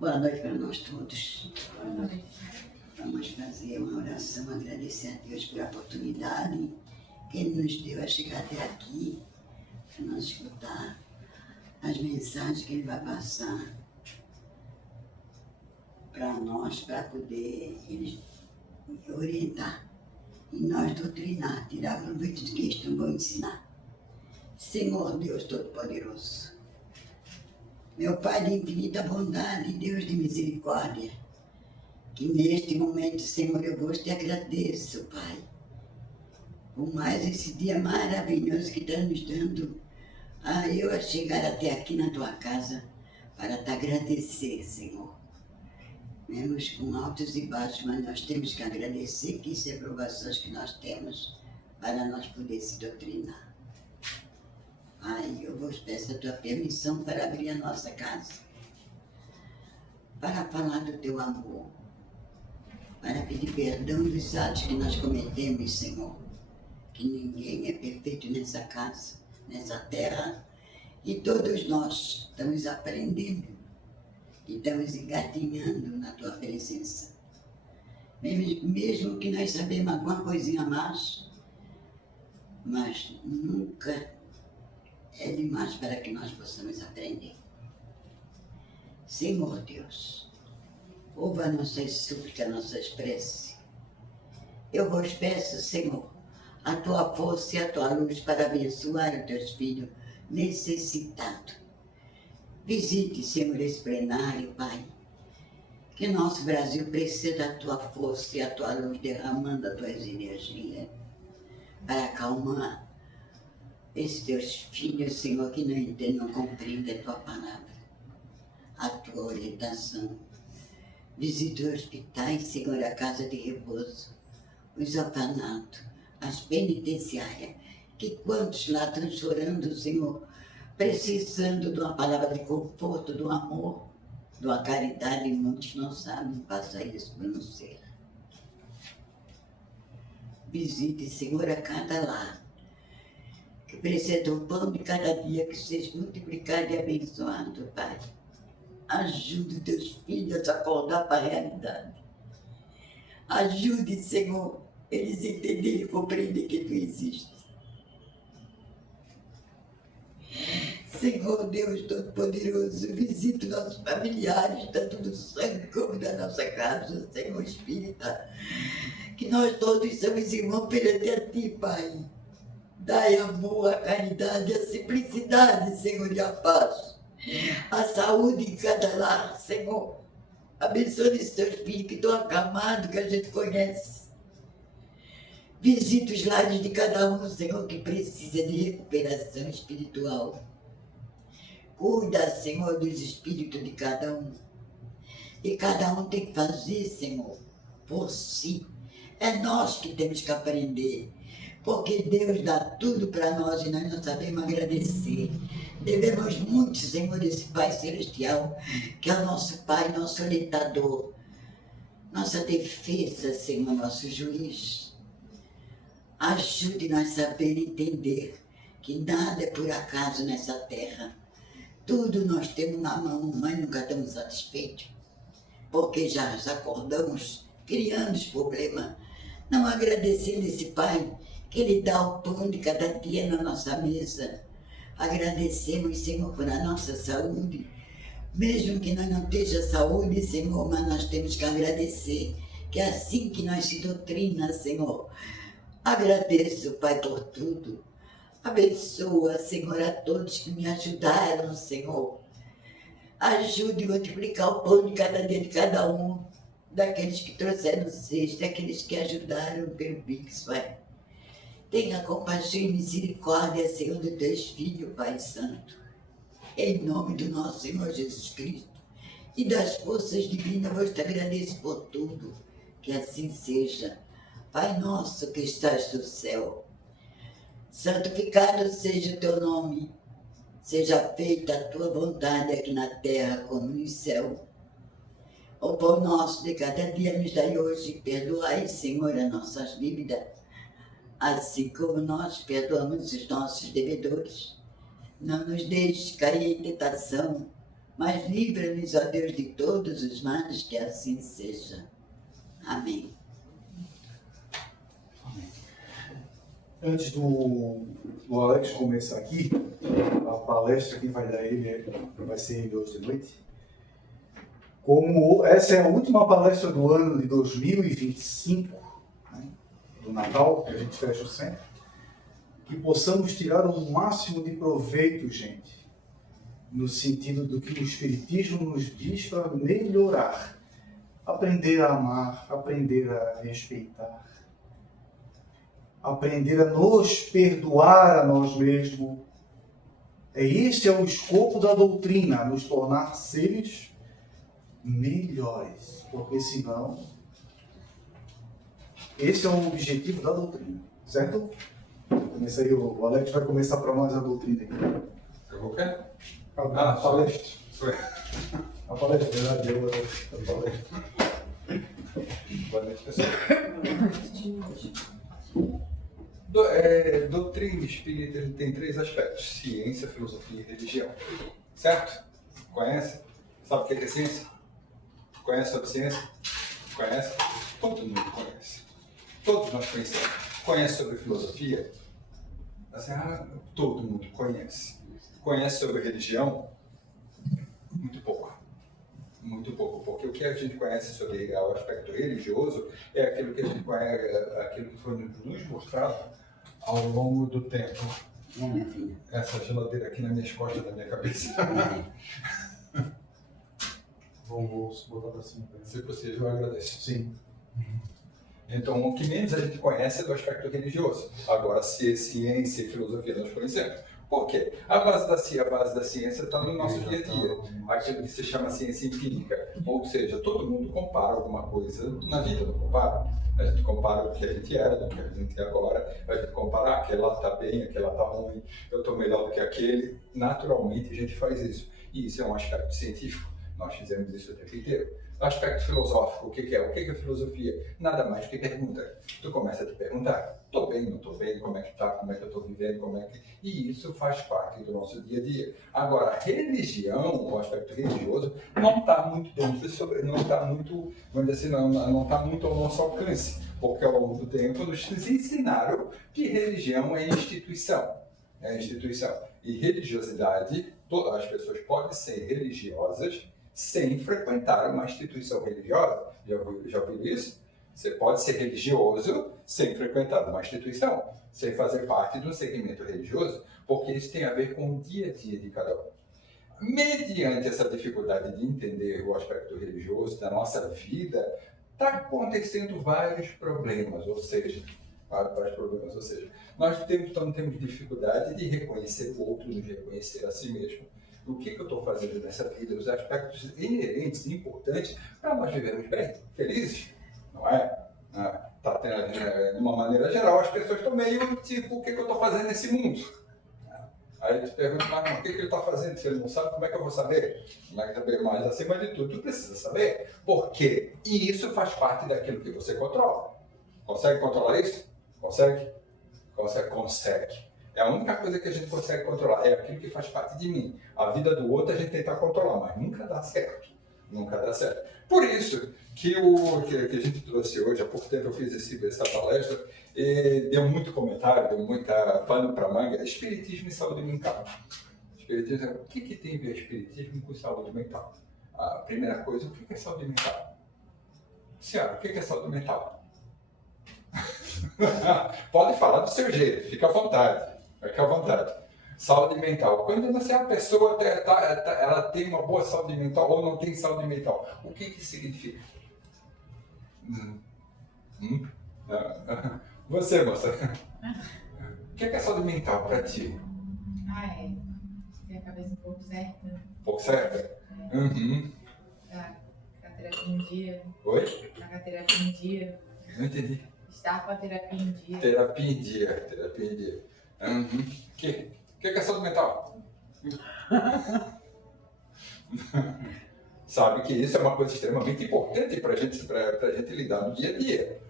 Boa noite para nós todos. Vamos fazer uma oração, agradecer a Deus pela oportunidade que Ele nos deu a chegar até aqui, para nós escutar as mensagens que Ele vai passar para nós, para poder Ele orientar e nós doutrinar, tirar proveito de que eles não vão ensinar. Senhor Deus Todo-Poderoso, meu Pai de infinita bondade, Deus de misericórdia, que neste momento, Senhor, eu vos te agradeço, Pai, por mais esse dia maravilhoso que está nos dando eu a chegar até aqui na tua casa para te agradecer, Senhor. Mesmo com altos e baixos, mas nós temos que agradecer que isso é provações que nós temos para nós poder se doutrinar. Eu vos peço a tua permissão para abrir a nossa casa, para falar do teu amor, para pedir perdão dos atos que nós cometemos, Senhor, que ninguém é perfeito nessa casa, nessa terra, e todos nós estamos aprendendo e estamos engatinhando na tua presença. Mesmo que nós sabemos alguma coisinha a mais, mas nunca é demais para que nós possamos aprender. Senhor Deus, ouva a nossa súplica, a nossa prece. Eu vos peço, Senhor, a tua força e a tua luz para abençoar os teus filhos necessitados. Visite, Senhor, esse plenário, Pai, que nosso Brasil precisa da tua força e a tua luz derramando as tuas energias para acalmar esses teus filhos, Senhor, que não entendem, não compreendem a tua palavra, a tua orientação. Visite os hospitais, Senhor, a casa de repouso, os orfanatos, as penitenciárias, que quantos lá estão chorando, Senhor, precisando de uma palavra de conforto, do amor, de uma caridade, e muitos não sabem passar isso para não ser. Visite, Senhor, a cada lar, que precisa do pão de cada dia, que seja multiplicado e abençoado, Pai. Ajude os teus filhos a acordar para a realidade. Ajude, Senhor, eles entenderem e compreender que tu existes. Senhor Deus Todo-Poderoso, visita nossos familiares, tanto do sangue como da nossa casa, Senhor Espírita, que nós todos somos irmãos perante a Ti, Pai. Dai amor, a caridade, a simplicidade, Senhor, e a paz, a saúde em cada lar, Senhor. Abençoe esses teus filhos que estão acamados, que a gente conhece. Visita os lares de cada um, Senhor, que precisa de recuperação espiritual. Cuida, Senhor, dos espíritos de cada um. E cada um tem que fazer, Senhor, por si. É nós que temos que aprender. Porque Deus dá tudo para nós e nós não sabemos agradecer. Devemos muito, Senhor, esse Pai Celestial, que é o nosso Pai, nosso orientador, nossa defesa, Senhor, nosso juiz. Ajude-nos a saber entender que nada é por acaso nessa terra. Tudo nós temos na mão, mas nunca estamos satisfeitos, porque já acordamos criando os problemas, não agradecendo esse Pai, que Ele dá o pão de cada dia na nossa mesa. Agradecemos, Senhor, por a nossa saúde. Mesmo que nós não tenhamos saúde, Senhor, mas nós temos que agradecer, que é assim que nós se doutrina, Senhor. Agradeço, Pai, por tudo. Abençoa, Senhor, a todos que me ajudaram, Senhor. Ajude a multiplicar o pão de cada dia de cada um, daqueles que trouxeram cesto, daqueles que ajudaram pelo Pix, Pai. Tenha compaixão e misericórdia, Senhor, dos teus filhos, Pai Santo. Em nome do nosso Senhor Jesus Cristo e das forças divinas, eu te agradeço por tudo. Que assim seja. Pai nosso que estás no céu, santificado seja o teu nome. Seja feita a tua vontade aqui na terra como no céu. O pão nosso de cada dia nos dai hoje. Perdoai, Senhor, as nossas dívidas, assim como nós perdoamos os nossos devedores. Não nos deixes cair em tentação, mas livra-nos, ó Deus, de todos os males, que assim seja. Amém. Antes do Alex começar aqui, a palestra que vai dar ele vai ser ele hoje de noite. Como essa é a última palestra do ano de 2025, né, do Natal, que a gente fecha sempre, que possamos tirar o máximo de proveito, gente, no sentido do que o Espiritismo nos diz para melhorar, aprender a amar, aprender a respeitar, aprender a nos perdoar a nós mesmos. Esse é o escopo da doutrina, nos tornar seres melhores, porque senão esse é o objetivo da doutrina, certo? Começa aí, o Alex vai começar para nós a doutrina aqui. Eu vou quê? A palestra. Sou eu. A palestra, verdade, a palestra. Boa noite, pessoal. Doutrina espírita tem 3 aspectos: ciência, filosofia e religião. Certo? Conhece? Sabe o que é ciência? Conhece sobre ciência? Conhece? Todo mundo conhece. Todos nós conhecemos. Conhece sobre filosofia? Assim, todo mundo conhece. Conhece sobre religião? Muito pouco. Muito pouco, porque o que a gente conhece sobre o aspecto religioso é aquilo que a gente conhece, aquilo que foi nos mostrado ao longo do tempo. Minha filha. Essa geladeira aqui na minha costas, da minha cabeça. Vamos botar para cima. Se possível, eu agradeço. Sim. Então, o que menos a gente conhece é do aspecto religioso. Agora, se ciência e filosofia nós conhecemos. Por quê? A base da ciência está no nosso dia a dia. Aquilo que se chama ciência empírica. Ou seja, todo mundo compara alguma coisa na vida, não compara? A gente compara o que a gente era, do que a gente é agora. A gente compara, aquele lá está bem, aquele lá está ruim, eu estou melhor do que aquele. Naturalmente, a gente faz isso. E isso é um aspecto científico. Nós fizemos isso o tempo inteiro. O aspecto filosófico, o que é? O que é filosofia? Nada mais do que pergunta. Tu começa a te perguntar, estou bem, não estou bem, como é que está, como é que eu estou vivendo, como é que... E isso faz parte do nosso dia a dia. Agora, a religião, o aspecto religioso, não está muito dentro sobre, não está muito, vamos dizer assim, não está muito ao nosso alcance, porque ao longo do tempo nos ensinaram que religião é instituição. É instituição. E religiosidade, todas as pessoas podem ser religiosas sem frequentar uma instituição religiosa. Já ouviu isso? Você pode ser religioso sem frequentar uma instituição, sem fazer parte de um segmento religioso, porque isso tem a ver com o dia a dia de cada um. Mediante essa dificuldade de entender o aspecto religioso da nossa vida, está acontecendo vários problemas, ou seja, nós temos dificuldade de reconhecer o outro, de reconhecer a si mesmo. O que eu estou fazendo nessa vida, os aspectos inerentes e importantes para nós vivermos bem, felizes, não é? De uma maneira geral, as pessoas estão meio tipo, o que eu estou fazendo nesse mundo? Aí tu pergunta, mas o que ele está fazendo? Se ele não sabe, como é que eu vou saber? Como é que saber? Mas acima de tudo, tu precisa saber. Por quê? E isso faz parte daquilo que você controla. Consegue controlar isso? Consegue? Consegue. É a única coisa que a gente consegue controlar, é aquilo que faz parte de mim. A vida do outro a gente tenta controlar, mas nunca dá certo. Nunca dá certo. Por isso que a gente trouxe hoje, há pouco tempo eu fiz essa palestra, e deu muito comentário, deu muita pano para manga, espiritismo e saúde mental. Espiritismo, o que tem a ver espiritismo com saúde mental? A primeira coisa, o que é saúde mental? Senhora, o que é saúde mental? Pode falar do seu jeito, fica à vontade. Fica à vontade. Saúde mental. Quando você é uma pessoa, ela tem uma boa saúde mental ou não tem saúde mental, o que significa? Você, moça. O que é saúde mental para ti? Ter a cabeça um pouco certa. Um pouco certa? Uhum. Tá com a terapia em dia. Oi? Tá com a terapia em dia. Não entendi. Estar com a terapia em dia. Terapia em dia. Uhum. O que é saúde mental? Sabe que isso é uma coisa extremamente importante para a gente lidar no dia a dia.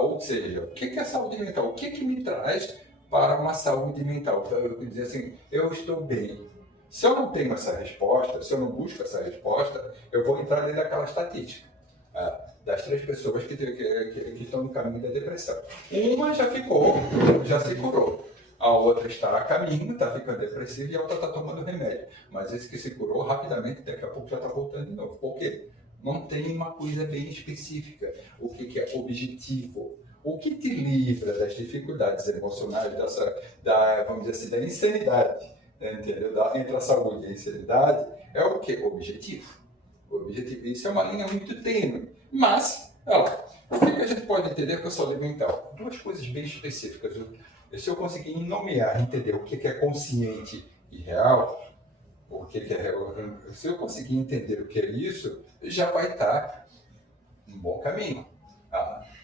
Ou seja, o que é saúde mental? O que me traz para uma saúde mental? Eu dizer assim, eu estou bem. Se eu não tenho essa resposta, se eu não busco essa resposta, eu vou entrar dentro daquela estatística das 3 pessoas que estão no caminho da depressão. Uma já se curou. A outra está a caminho, está ficando depressiva e a outra está tomando remédio. Mas esse que se curou, rapidamente, daqui a pouco já está voltando de novo. Por quê? Não tem uma coisa bem específica. O que é objetivo? O que te livra das dificuldades emocionais, vamos dizer assim, da insanidade, entendeu? Entre a saúde e a insanidade, é o quê? O objetivo. Isso é uma linha muito tênue. Mas, olha lá, o que a gente pode entender com essa saúde mental? 2 coisas bem específicas. Se eu conseguir nomear, entender o que é consciente e real, se eu conseguir entender o que é isso, já vai estar um bom caminho.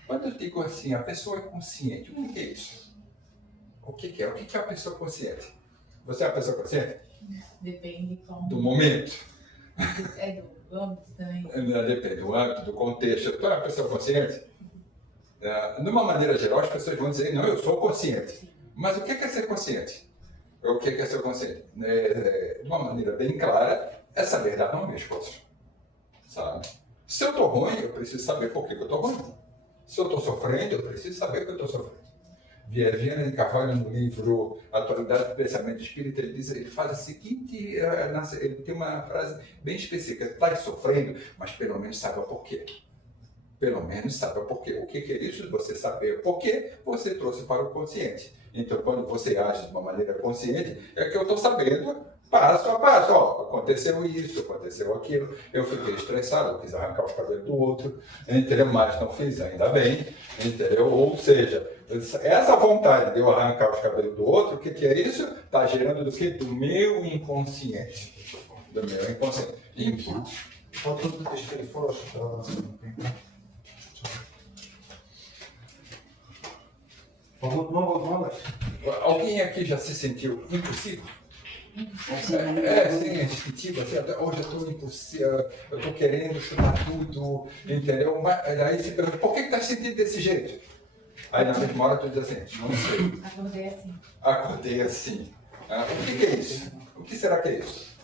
Quando eu digo assim, a pessoa é consciente, o que é isso? O que é? O que é a pessoa consciente? Você é uma pessoa consciente? Depende como. Do momento. Do âmbito também. Depende do âmbito, do contexto. Tu é uma pessoa consciente? De uma maneira geral, as pessoas vão dizer, não, eu sou consciente. Mas o que é ser consciente? O que é ser consciente? De uma maneira bem clara, é saber dar nome às coisas. Sabe? Se eu estou ruim, eu preciso saber por que eu estou ruim. Se eu estou sofrendo, eu preciso saber que eu estou sofrendo. Viana de Carvalho, no livro Atualidade do Pensamento Espírita, ele faz a seguinte, ele tem uma frase bem específica, está sofrendo, mas pelo menos saiba por quê. Pelo menos saiba por quê. O que é isso? Você saber por quê, você trouxe para o consciente. Então, quando você age de uma maneira consciente, é que eu estou sabendo, passo a passo, aconteceu isso, aconteceu aquilo, eu fiquei estressado, eu quis arrancar os cabelos do outro, entendeu? Mas não fiz, ainda bem, entendeu? Ou seja, essa vontade de eu arrancar os cabelos do outro, o que é isso? Está gerando do quê? Do meu inconsciente. Do meu inconsciente. Falta tudo, deixa ele fora, Vamos. Alguém aqui já se sentiu impossível? Sim, instintivo, assim, hoje eu estou impossível, eu estou querendo chutar tudo, entendeu? Mas aí você pergunta, por que está se sentindo desse jeito? Aí na mesma hora tu diz assim, não sei. Acordei assim. O que é isso? O que será que é isso?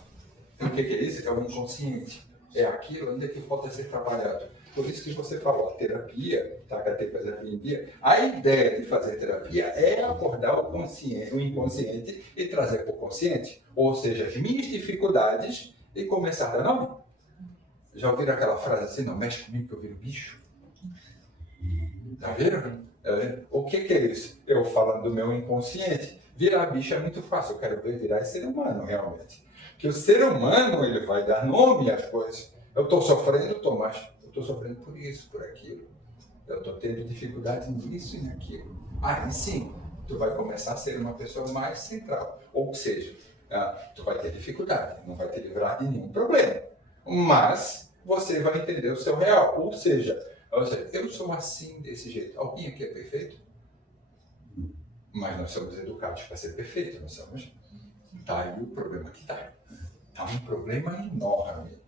O que é isso? É o inconsciente. É aquilo ainda que falta ser trabalhado. Por isso que você falou, a terapia, a ideia de fazer terapia é acordar o inconsciente e trazer para o consciente, ou seja, as minhas dificuldades e começar a dar nome. Já ouviram aquela frase assim, não mexe comigo que eu viro bicho? Já viram? O que é isso? Eu falando do meu inconsciente. Virar bicho é muito fácil, eu quero ver virar ser humano realmente. Que o ser humano ele vai dar nome às coisas. Eu estou sofrendo, mas estou sofrendo por isso, por aquilo. Eu estou tendo dificuldade nisso e naquilo. Aí sim, tu vai começar a ser uma pessoa mais central. Ou seja, tu vai ter dificuldade, não vai te livrar de nenhum problema. Mas você vai entender o seu real. Ou seja, eu sou assim, desse jeito. Alguém aqui é perfeito? Mas nós somos educados para ser perfeito, não somos? Está aí o problema que está. Está um problema enorme.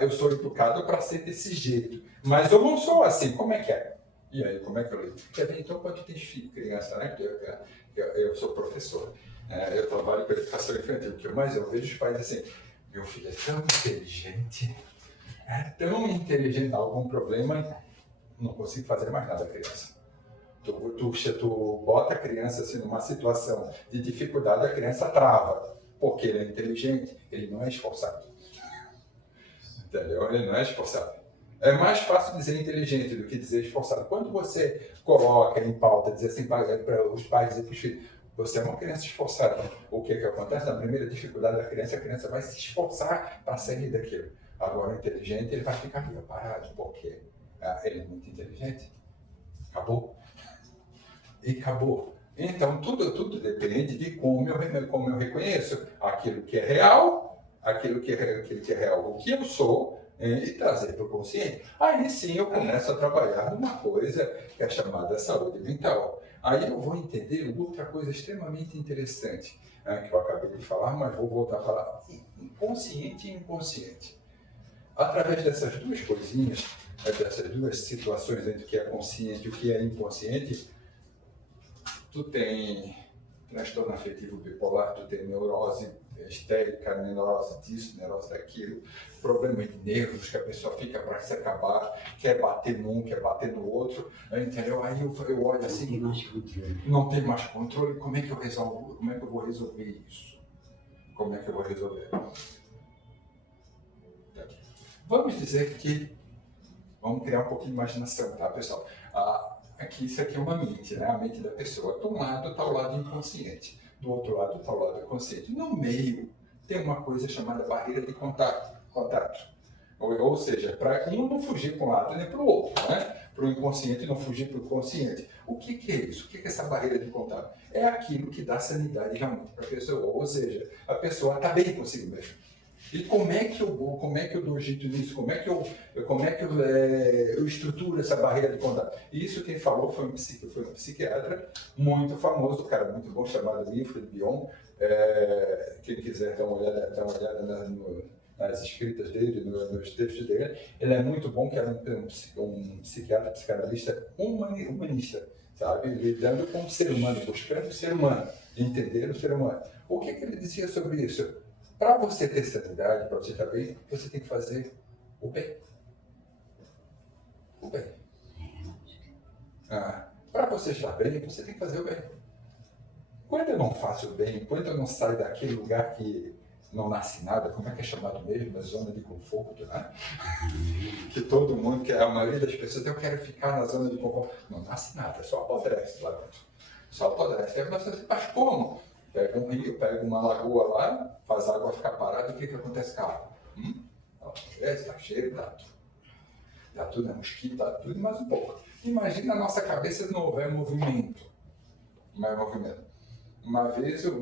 Eu sou educado para ser desse jeito, mas eu não sou assim, como é que é? E aí, como é que eu lido? Quer ver, então, quando tem filho, criança, né? Eu sou professor, eu trabalho com educação infantil, que mais eu vejo os pais assim, meu filho é tão inteligente, dá algum problema, não consigo fazer mais nada, criança. Tu bota a criança assim, numa situação de dificuldade, a criança trava, porque ele é inteligente, ele não é esforçado. Entendeu? Ele não é esforçado. É mais fácil dizer inteligente do que dizer esforçado. Quando você coloca em pauta, dizer assim para os pais dizer para os filhos, você é uma criança esforçada. O que acontece? Na primeira dificuldade da criança, a criança vai se esforçar para sair daquilo. Agora, o inteligente, ele vai ficar ali, parado, porque ele é muito inteligente. Acabou. E acabou. Então, tudo depende de como eu reconheço aquilo que é real, aquilo que é real, o que eu sou, e trazer para o consciente. Aí sim eu começo a trabalhar numa coisa que é chamada saúde mental. Aí eu vou entender outra coisa extremamente interessante, que eu acabei de falar, mas vou voltar a falar, consciente e inconsciente. Através dessas 2 coisinhas, dessas 2 situações entre o que é consciente e o que é inconsciente, tu tem transtorno afetivo bipolar, tu tem neurose histérica, neurose disso, neurose daquilo, problema de nervos que a pessoa fica para se acabar, quer bater num, quer bater no outro, entendeu? Aí eu olho assim, não tem mais controle, como é que eu resolvo? Como é que eu vou resolver isso? Como é que eu vou resolver? Vamos dizer que, vamos criar um pouquinho de imaginação, tá, pessoal? Aqui, isso aqui é uma mente, né? A mente da pessoa. De um lado está o lado inconsciente, do outro lado está o lado consciente. No meio tem uma coisa chamada barreira de contato. Ou seja, para um não fugir para um lado nem para o outro, né? Para o inconsciente não fugir para o consciente. O que é isso? O que é essa barreira de contato? É aquilo que dá sanidade realmente para a pessoa. Ou seja, a pessoa está bem consigo mesmo. E como é que eu dou jeito nisso? Como é que eu estruturo essa barreira de contato? E isso quem falou foi um psiquiatra muito famoso, um cara muito bom, chamado Wilfred Bion. Quem quiser dar uma olhada nas escritas dele, nos textos dele, ele é muito bom, que era um psiquiatra, psicanalista humanista, sabe? Lidando com o ser humano, buscando o ser humano, entender o ser humano. O que ele dizia sobre isso? Para você ter sanidade, para você estar bem, você tem que fazer o bem. O bem. Para você estar bem, você tem que fazer o bem. Quando eu não faço o bem, quando eu não saio daquele lugar que não nasce nada, como é que é chamado mesmo? A zona de conforto, né? Que todo mundo quer, a maioria das pessoas, eu quero ficar na zona de conforto. Não nasce nada, só apodrece lá dentro. Só apodrece. Mas como? Pega um rio, pega uma lagoa lá, faz a água ficar parada, o que acontece com a água? Ela apodrece, dá cheiro, dá tudo, é mosquito, dá tudo e mais um pouco. Imagina a nossa cabeça se não houver movimento. Não é movimento. Uma vez eu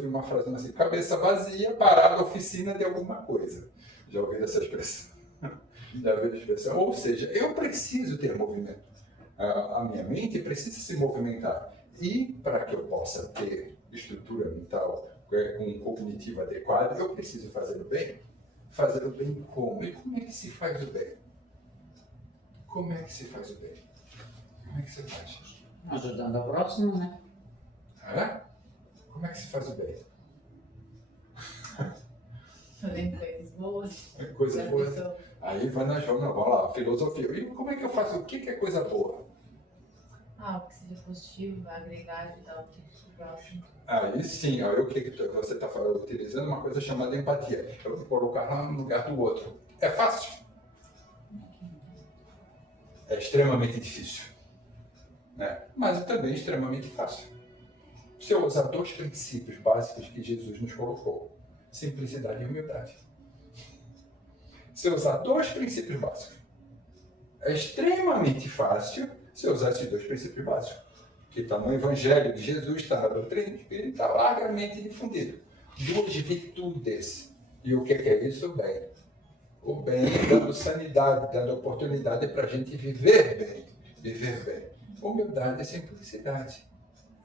vi uma frase assim, cabeça vazia, parada, oficina de alguma coisa. Já ouviram essa expressão? Já ouviram a expressão? Ou seja, eu preciso ter movimento. A minha mente precisa se movimentar. E para que eu possa ter estrutura mental cognitiva adequada, eu preciso fazer o bem. Fazer o bem como? E como é que se faz o bem? Como é que se faz o bem? Como é que se faz? Ajudando ao próximo, né? Como é que se faz o bem? Fazendo coisas boas. Coisa boa. Aí nós vamos lá, filosofia. E como é que eu faço? O que é coisa boa? O que seja positivo, vai agregar, ajudar o próximo. Aí sim, o que você está utilizando uma coisa chamada empatia. Eu vou colocar lá no lugar do outro. É fácil? É extremamente difícil. Né? Mas também extremamente fácil. Se eu usar 2 princípios básicos que Jesus nos colocou, simplicidade e humildade. Se eu usar 2 princípios básicos, é extremamente fácil se eu usar esses 2 princípios básicos, que está no Evangelho de Jesus, está na doutrina do Espírito, está largamente difundido. 2 virtudes. E o que é isso? O bem. O bem dando sanidade, dando oportunidade para a gente viver bem. Viver bem. Humildade e simplicidade.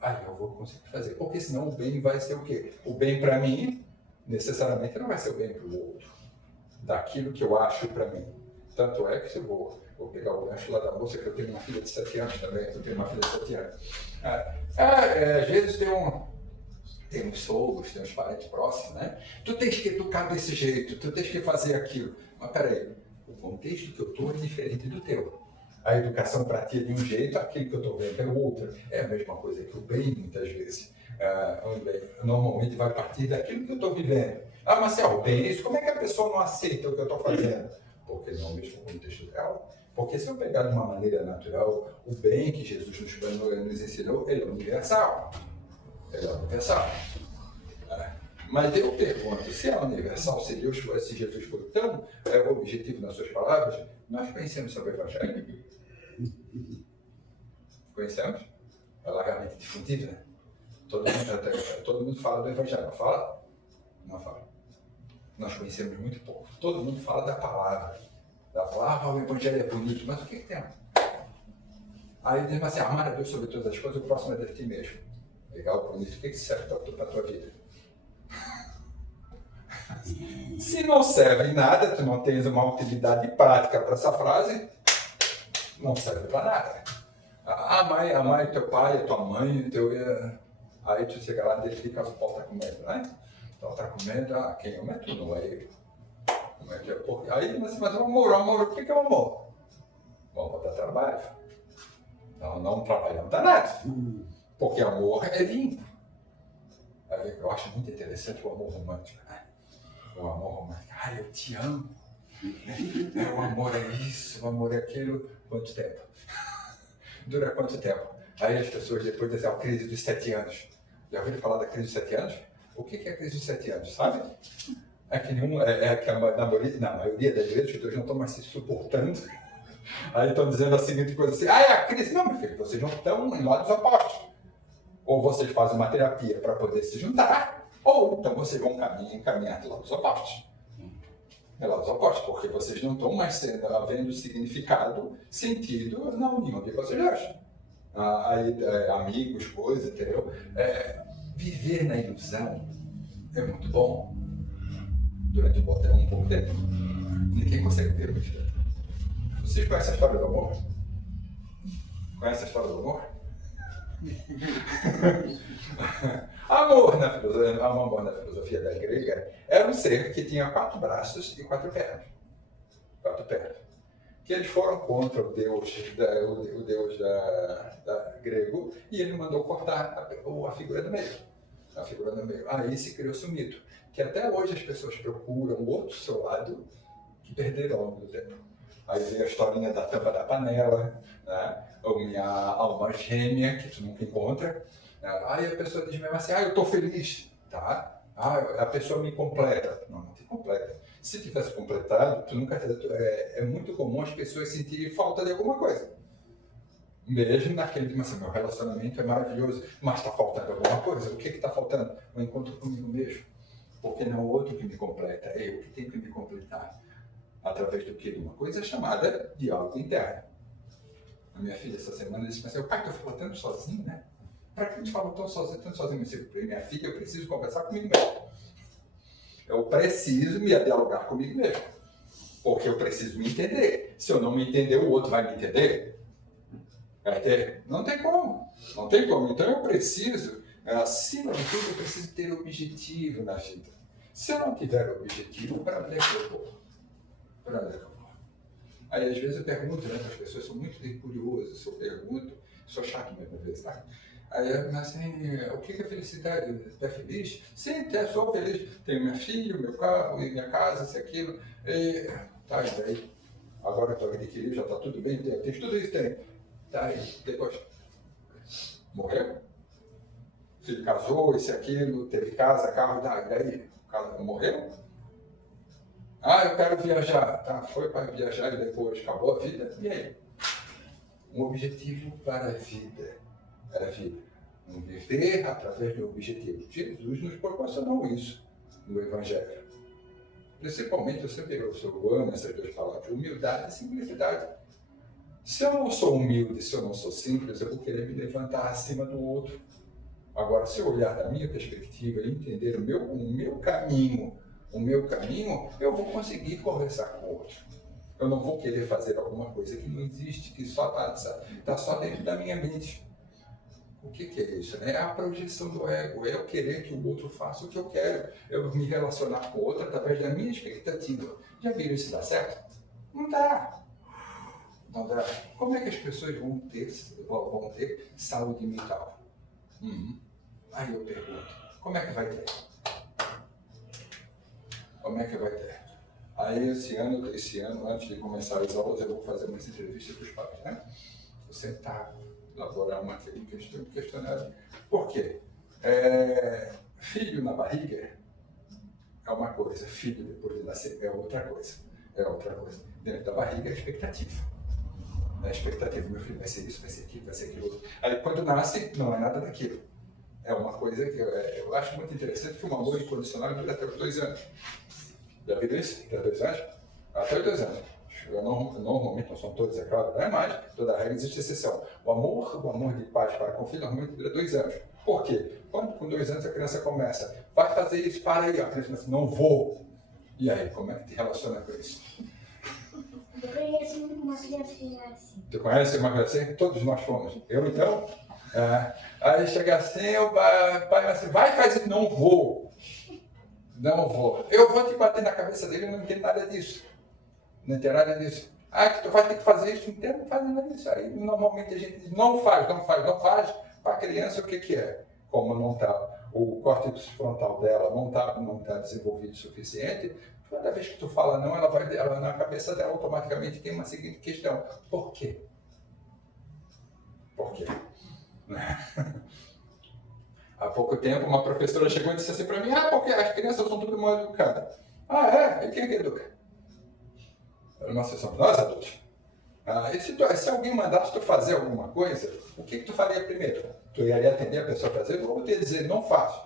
Aí eu vou conseguir fazer. Porque senão o bem vai ser o quê? O bem para mim, necessariamente, não vai ser o bem para o outro. Daquilo que eu acho para mim. Tanto é que eu vou pegar o gancho lá da moça, que eu tenho uma filha de 7 anos também. Eu tenho uma filha de 7 anos. Às vezes tem uns sogros, tem uns parentes próximos, né? Tu tens que educar desse jeito, tu tens que fazer aquilo. Mas peraí, o contexto que eu estou é diferente do teu. A educação para ti é de um jeito, aquilo que eu estou vendo é outro. É a mesma coisa que o bem, muitas vezes. O bem normalmente vai partir daquilo que eu estou vivendo. Mas o bem é isso, como é que a pessoa não aceita o que eu estou fazendo? Porque não é o mesmo contexto real. Porque se eu pegar de uma maneira natural, o bem que Jesus nos ensinou, ele é universal. Ele é universal. Mas eu pergunto, se é universal, se Jesus foi tão objetivo nas suas palavras, nós conhecemos sobre o Evangelho? Conhecemos? É largamente difundido, né? Todo mundo fala do Evangelho, não fala? Não fala. Nós conhecemos muito pouco. Todo mundo fala da palavra. Da palavra, o Evangelho é bonito, mas o que tem? Aí diz assim, amar a Deus sobre todas as coisas, o próximo é de ti mesmo. Legal, bonito. O que serve para a tua vida? Se não serve em nada, tu não tens uma utilidade prática para essa frase, não serve para nada. Amar teu pai, a tua mãe, Aí tu chega lá dentro de casa, o pau tá comendo, né? Então tá comendo, quem ama é tu, não é ele. Como é que é? Aí você mas o amor, o que é o amor? O amor dá trabalho. Não trabalho não dá nada. Porque amor é limpo. Eu acho muito interessante o amor romântico, né? O amor romântico. Eu te amo. O amor é isso, o amor é aquilo. Quanto tempo? Dura quanto tempo? Aí as pessoas depois dizem, a crise dos 7 anos. Já ouviram falar da crise dos 7 anos? O que é a crise dos 7 anos, sabe? É que na maioria das vezes os dois não estão mais se suportando. Aí estão dizendo a seguinte coisa assim, é a crise. Não, meu filho, vocês não estão em lados opostos. Ou vocês fazem uma terapia para poder se juntar, ou então vocês vão caminhar de lados opostos. De lados opostos, porque vocês não estão mais havendo significado, sentido na união de vocês dois. Amigos, coisas, entendeu? Viver na ilusão é muito bom durante um pouco tempo. Ninguém consegue ter muito tempo. Vocês conhecem a história do amor? Conhecem a história do amor? Amor na filosofia da grega era um ser que tinha 4 braços e 4 pernas. 4 pernas. Que eles foram contra o deus grego e ele mandou cortar a figura do meio. Aí se criou-se um mito, que até hoje as pessoas procuram o outro seu lado que perderam ao longo do tempo. Aí veio a historinha da tampa da panela, né? Ou minha alma gêmea, que tu nunca encontra. Aí a pessoa diz mesmo assim, eu estou feliz, tá? A pessoa me completa. Não te completa. Se tivesse completado, tu nunca... É muito comum as pessoas sentirem falta de alguma coisa. Mesmo naquele que, assim, meu relacionamento é maravilhoso, mas está faltando alguma coisa. O que está faltando? O encontro comigo mesmo. Porque não é o outro que me completa, é eu que tenho que me completar. Através do quê? De uma coisa chamada diálogo interno. A minha filha, essa semana, disse assim, pai, tu fala tanto sozinho, né? Para que a gente fala tanto sozinho? Minha filha, eu preciso conversar comigo mesmo. Eu preciso me dialogar comigo mesmo. Porque eu preciso me entender. Se eu não me entender, o outro vai me entender? Vai ter? Não tem como. Não tem como. Então eu preciso, acima de tudo, eu preciso ter objetivo na vida. Se eu não tiver objetivo, para onde é que eu vou? Para onde é que eu vou? Aí às vezes eu pergunto, né, as pessoas são muito curiosas, se eu pergunto, sou chato mesmo às vezes, tá? Aí assim, o que é felicidade? Está feliz? Sim, sou feliz. Tenho minha filha, meu carro, minha casa, isso, aquilo. E daí? Agora estou adquirido, já está tudo bem, tem tudo isso, tem. Tá aí, depois. Morreu? Filho casou, isso, aquilo, teve casa, carro, daí? Morreu? Eu quero viajar. Tá, foi para viajar e depois acabou a vida. E aí? Um objetivo para a vida. Para a vida. Um viver através do objetivo. Jesus nos proporcionou isso no Evangelho. Principalmente, eu amo essas 2 palavras, humildade e simplicidade. Se eu não sou humilde, se eu não sou simples, eu vou querer me levantar acima do outro. Agora, se eu olhar da minha perspectiva e entender o meu caminho, eu vou conseguir conversar com o outro. Eu não vou querer fazer alguma coisa que não existe, que só está só dentro da minha mente. O que é isso? É a projeção do ego, é eu querer que o outro faça o que eu quero. Eu me relacionar com o outro através da minha expectativa. Já viram isso dar certo? Não dá. Não dá. Como é que as pessoas vão ter saúde mental? Aí eu pergunto, como é que vai ter? Como é que vai ter? Aí esse ano, antes de começar as aulas, eu vou fazer umas entrevistas para os pais, né? Vou sentar, elaborar um questionário. Por quê? Filho na barriga é uma coisa, filho depois de nascer é outra coisa. Dentro da barriga é expectativa. A expectativa, meu filho vai ser isso, vai ser aquilo outro. Aí quando nasce, não é nada daquilo. É uma coisa que eu acho muito interessante, que o amor incondicional dura até os 2 anos. Já viram isso? Até 2 anos? Até os 2 anos. Normalmente, não são todos, é claro, não é mais. Toda regra existe exceção. O amor de pais para com filho normalmente dura 2 anos. Por quê? Quando com 2 anos a criança começa, vai fazer isso, para aí. A criança diz, não vou. E aí, como é que te relaciona com isso? Eu conheço uma criança que é assim. Tu conhece uma criança assim? Todos nós fomos. Eu então? Aí chega assim, o pai assim, vai fazer isso. Não vou. Não vou. Eu vou te bater na cabeça dele, eu não entendo nada disso. Não entendo nada disso. Que tu vai ter que fazer isso, não entendo fazer nada disso. Aí normalmente a gente diz, não faz. Para a criança, o que é? Como não está, o córtex frontal dela não tá desenvolvido o suficiente, toda vez que tu fala não, ela na cabeça dela automaticamente tem uma seguinte questão. Por quê? Por quê? Há pouco tempo, uma professora chegou e disse assim para mim, porque as crianças são tudo mal educadas. E quem é que educa? Nós somos nós adultos. E se alguém mandasse tu fazer alguma coisa, o que tu faria primeiro? Tu iria atender a pessoa a fazer ou tu ia dizer, não faço,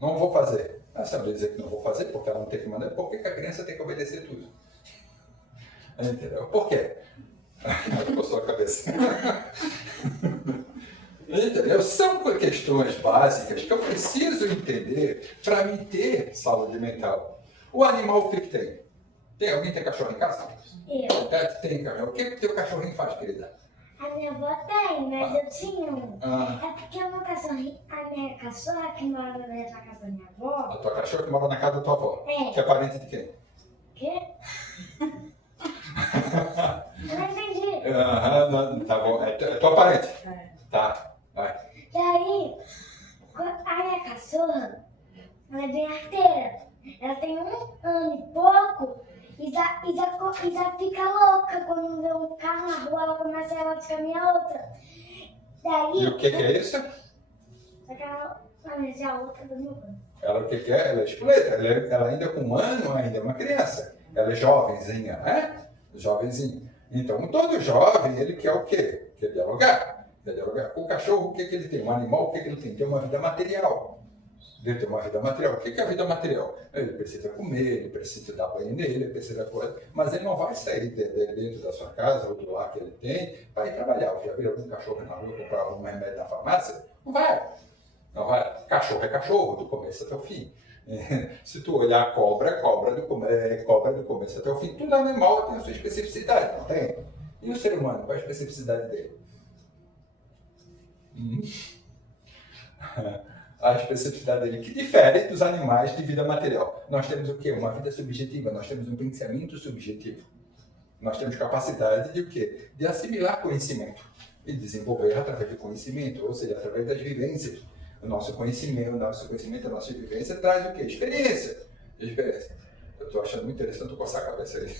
não vou fazer? Se ela dizer que não vou fazer, porque ela não tem que mandar, por que a criança tem que obedecer tudo? Entendeu? Por quê? Coçou a cabeça. Entendeu? São questões básicas que eu preciso entender para me ter saúde mental. O animal, o que tem? Alguém tem cachorro em casa? Eu. Tem cachorro. O que o teu cachorrinho faz, querida? A minha avó tem, mas eu tinha um. Ah. É porque o meu cachorrinho, a minha cachorra que mora na casa da minha avó. A tua cachorra que mora na casa da tua avó? É. Que é parente de quem? Quê? Eu não entendi. Tá bom. É tua parente? Tá. Vai. E aí, a minha cachorra, ela é bem arteira. Ela tem 1 ano e pouco e já fica louca quando vê um carro na rua, ela começa a latir com a minha outra. Daí, E o que é isso? só que ela planeja a outra do meu banco. Ela o que é? Ela é espoleta. Ela ainda com 1 ano, ainda é uma criança. Ela é jovenzinha, né? Jovenzinha. Então, todo jovem, ele quer o quê? Quer dialogar. O cachorro, o que ele tem? Um animal, o que ele tem? Tem uma vida material. Ele tem uma vida material. O que é a vida material? Ele precisa comer, ele precisa dar banho nele, ele precisa coisa. Mas ele não vai sair dentro da sua casa ou do lar que ele tem para ir trabalhar. Já viu algum cachorro na rua comprar um remédio na farmácia? Não vai. Não vai. Cachorro é cachorro, do começo até o fim. Se tu olhar cobra, é cobra do começo até o fim. Todo animal tem a sua especificidade, não tem? E o ser humano, qual é a especificidade dele? A especificidade dele, que difere dos animais de vida material. Nós temos o quê? Uma vida subjetiva, nós temos um pensamento subjetivo. Nós temos capacidade de o quê? De assimilar conhecimento e desenvolver através do conhecimento, ou seja, através das vivências. O nosso conhecimento, a nossa vivência traz o quê? Experiência. Eu estou achando muito interessante coçar a cabeça aí.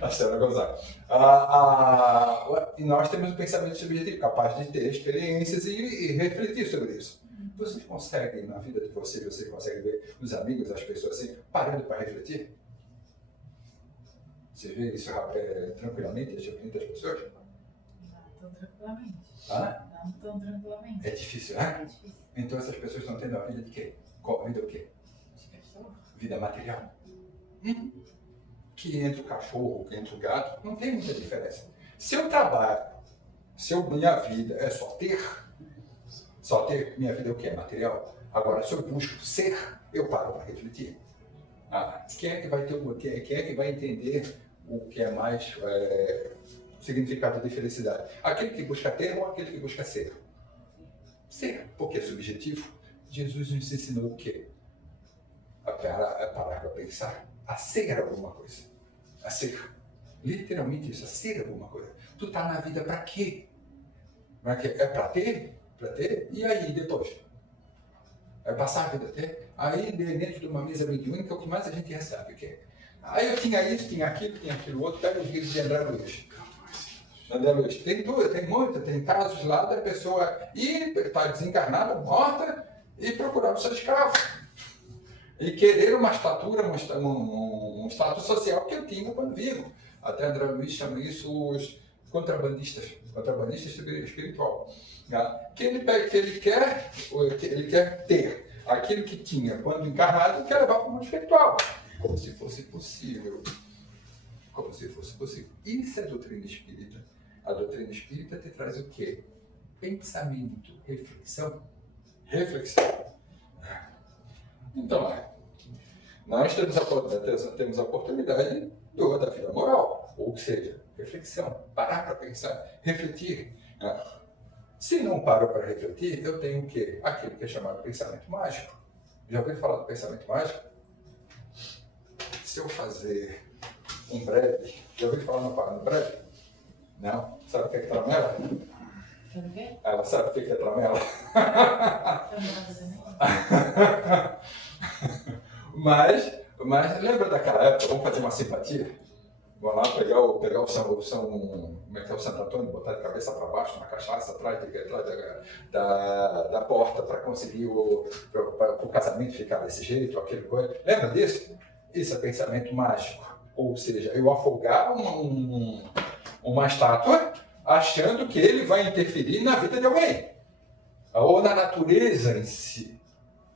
Achando gozar. E nós temos um pensamento subjetivo, capaz de ter experiências e refletir sobre isso. Vocês conseguem, na vida de vocês conseguem ver os amigos, as pessoas assim, parando para refletir? Você vê isso tranquilamente, as pessoas? Não tão tranquilamente. Não tão tranquilamente. É difícil, né? É difícil. Então essas pessoas estão tendo a vida de quê? Qual vida o quê? Vida material. Que entre o cachorro, entre o gato, não tem muita diferença. Se eu trabalho, minha vida é só ter, minha vida é o quê? Material. Agora, se eu busco ser, eu paro para refletir. Quem é que vai quem é que vai entender o que é mais significado de felicidade? Aquele que busca ter ou aquele que busca ser? Ser, porque é subjetivo. Jesus nos ensinou o quê? A parar para pensar, a ser alguma coisa. A ser. Literalmente isso, a ser alguma coisa. Tu tá na vida para quê? É para ter? Para ter? E aí depois? É passar a vida a ter? Aí dentro de uma mesa mediúnica, o que mais a gente recebe? O quê? Aí eu tinha isso, tinha aquilo outro, pega os livros de André Luiz. Tem casos lá da pessoa está desencarnada, morta, e procurar o seu escravo. E querer uma estatura, um status social que eu tinha quando vivo. Até André Luiz chama isso os contrabandista espiritual. Que ele quer ter aquilo que tinha quando encarnado e quer levar para o mundo espiritual. Como se fosse possível. Isso é a doutrina espírita. A doutrina espírita te traz o quê? Pensamento, reflexão. Então, nós temos a oportunidade da vida moral, ou seja, reflexão, parar para pensar, refletir. Se não paro para refletir, eu tenho o quê? Aquilo que é chamado pensamento mágico. Já ouviu falar do pensamento mágico? Se eu fazer um breve, já ouviu falar no breve? Não? Sabe o que é tramela? Sabe o quê? Ela sabe o que é tramela? Eu não vou fazer nem. Mas lembra daquela época, vamos fazer uma simpatia? Vamos lá pegar o como é que é o Santo Antônio, botar de cabeça para baixo, uma cachaça atrás da porta para conseguir o casamento ficar desse jeito, aquele coisa. Lembra disso? Isso é pensamento mágico. Ou seja, eu afogar uma estátua achando que ele vai interferir na vida de alguém. Ou na natureza em si.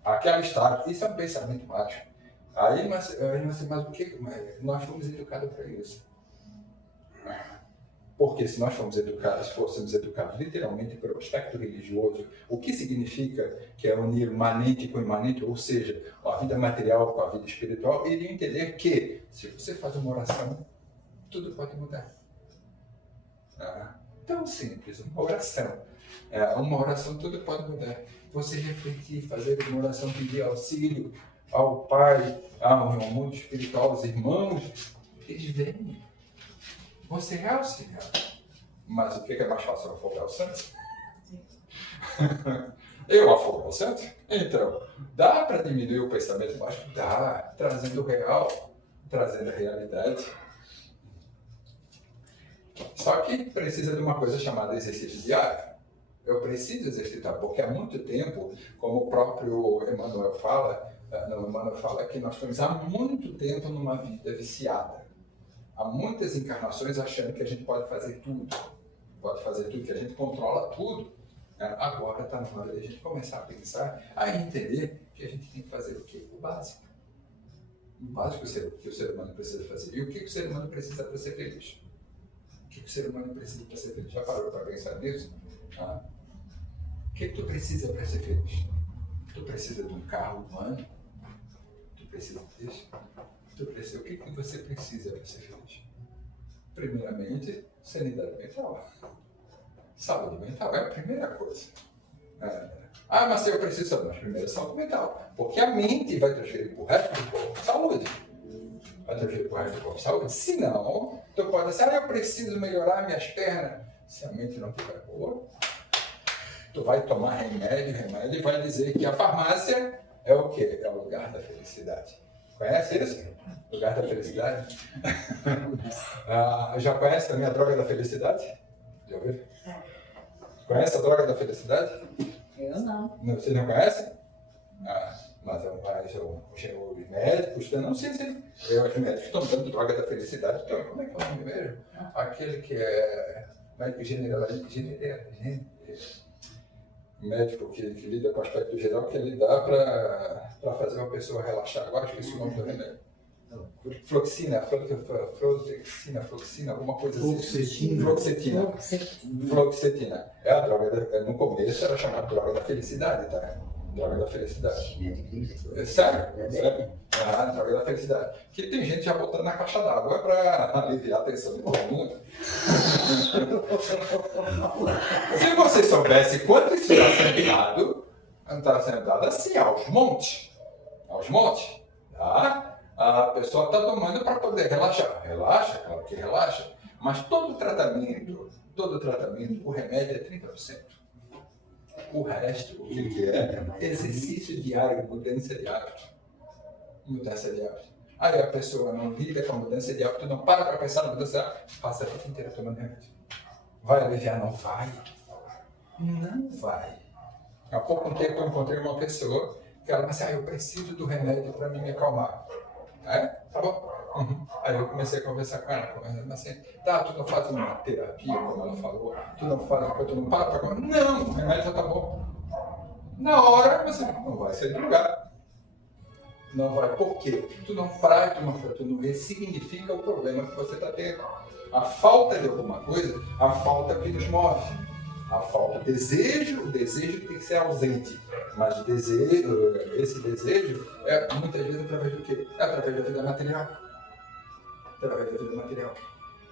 Aquela estátua. Isso é um pensamento mágico. Aí, mas o que? Nós fomos educados para isso. Porque se nós fôssemos educados literalmente pelo aspecto religioso, o que significa que é unir o imanente com o imanente, ou seja, a vida material com a vida espiritual, iria entender que se você faz uma oração, tudo pode mudar. Tão simples, uma oração. Uma oração tudo pode mudar. Você refletir, fazer uma oração, pedir auxílio ao Pai, ao mundo espiritual, aos irmãos, eles vêm. Você é auxiliado. Mas o que é mais fácil, afogar o santo? Eu afogar o santo? Então, dá para diminuir o pensamento mágico? Dá, trazendo o real, trazendo a realidade. Só que precisa de uma coisa chamada exercício diário. Eu preciso exercitar, porque há muito tempo, como o próprio Emmanuel fala que nós estamos há muito tempo numa vida viciada. Há muitas encarnações achando que a gente pode fazer tudo, que a gente controla tudo. Agora está na hora de a gente começar a pensar, a entender que a gente tem que fazer o quê? O básico. O básico que o ser humano precisa fazer. E o que o ser humano precisa para ser feliz? O que o ser humano precisa para ser feliz? Já parou para pensar nisso? O que tu precisa para ser feliz? Tu precisa de um carro humano? Tu precisa disso? O que você precisa para ser feliz? Primeiramente, sanidade mental. Saúde mental é a primeira coisa. Mas se eu preciso saber, mas primeiro saúde mental. Porque a mente vai transferir para o resto do corpo saúde. Vai transferir para o resto do corpo saúde. Se não, tu pode dizer, eu preciso melhorar minhas pernas. Se a mente não estiver boa, tu vai tomar remédio e vai dizer que a farmácia é o quê? É o lugar da felicidade. Conhece isso? Lugar da felicidade? Já conhece também a droga da felicidade? Já ouviu? Conhece a droga da felicidade? Eu não. Você não conhece? Mas os médicos, não sei se os médicos estão dando droga da felicidade. Então, como é que é o nome mesmo? Aquele que é médico generalista. Médico que lida com o aspecto geral, que ele dá para fazer uma pessoa relaxar. Agora esqueci o nome do remédio. Fluoxetina, alguma coisa assim. Fluoxetina. É a droga, no começo era chamada droga da felicidade, tá? Droga da felicidade. Sério? Droga da felicidade. Que tem gente já botando na caixa d'água para aliviar a tensão de todo mundo. Se você soubesse quanto isso está sendo dado assim, aos montes, tá? A pessoa está tomando para poder relaxar. Relaxa, claro que relaxa, mas todo tratamento, o remédio é 30%. O resto, o que é? Exercício diário, mudança de hábito. Aí a pessoa não lida com a mudança de hábito, não para pensar na mudança de hábito, passa a vida inteira tomando remédio. Vai aliviar? Não vai. Não vai. Há pouco tempo eu encontrei uma pessoa que ela disse, eu preciso do remédio para me acalmar. Tá bom. Aí eu comecei a conversar com ela, assim, tu não faz uma terapia, como ela falou, tu não para para comer. Não, o remédio já tá bom. Na hora você não vai sair do lugar. Não vai. Por quê? Tu não ressignifica o problema que você está tendo. A falta de alguma coisa, a falta que nos move. A falta, o desejo que tem que ser ausente. Mas esse desejo é muitas vezes através do quê? Através da vida material.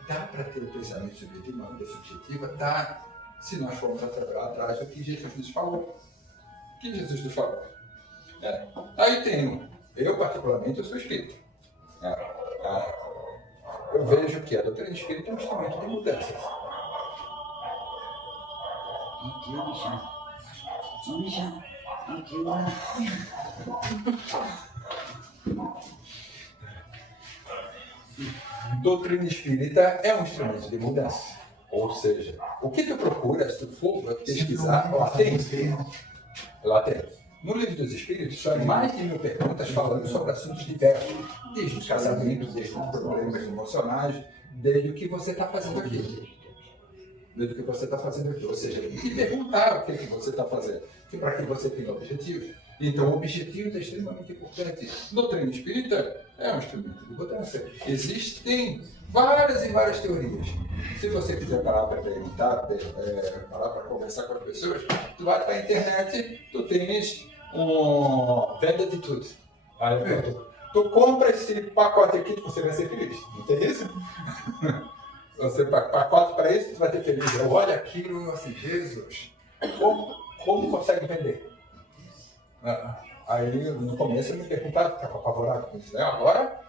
Dá para ter o pensamento subjetivo, uma vida subjetiva? Dá. se nós formos atrás do que Jesus nos falou. O que Jesus nos falou? Aí tenho, eu particularmente, eu sou espírita. Eu vejo que a doutrina espírita é um instrumento de mudanças. Aqui, vamos já. Aqui, olha. Doutrina espírita é um instrumento de mudança. Ou seja, o que tu procura, se tu for pesquisar, lá tem. No Livro dos Espíritos, são mais de 1000 perguntas falando sobre assuntos diversos, desde o casamento, desde os problemas emocionais, desde o que você está fazendo aqui. Desde o que você está fazendo aqui. Ou seja, te perguntar o que você está fazendo, para que você tenha objetivos. Então, o objetivo é extremamente importante. Doutrina espírita é um instrumento de mudança. Existem várias e várias teorias. Se você quiser parar para perguntar, parar para conversar com as pessoas, tu vai para a internet, tu tens venda de tudo. Aí eu pergunto, tu compra esse pacote aqui que você vai ser feliz. Não tem isso? Você pacote para isso, tu vai ter feliz. Eu olho aquilo assim, Jesus, como consegue vender? Aí no começo eu me perguntava, ficava apavorado com isso, né? Agora,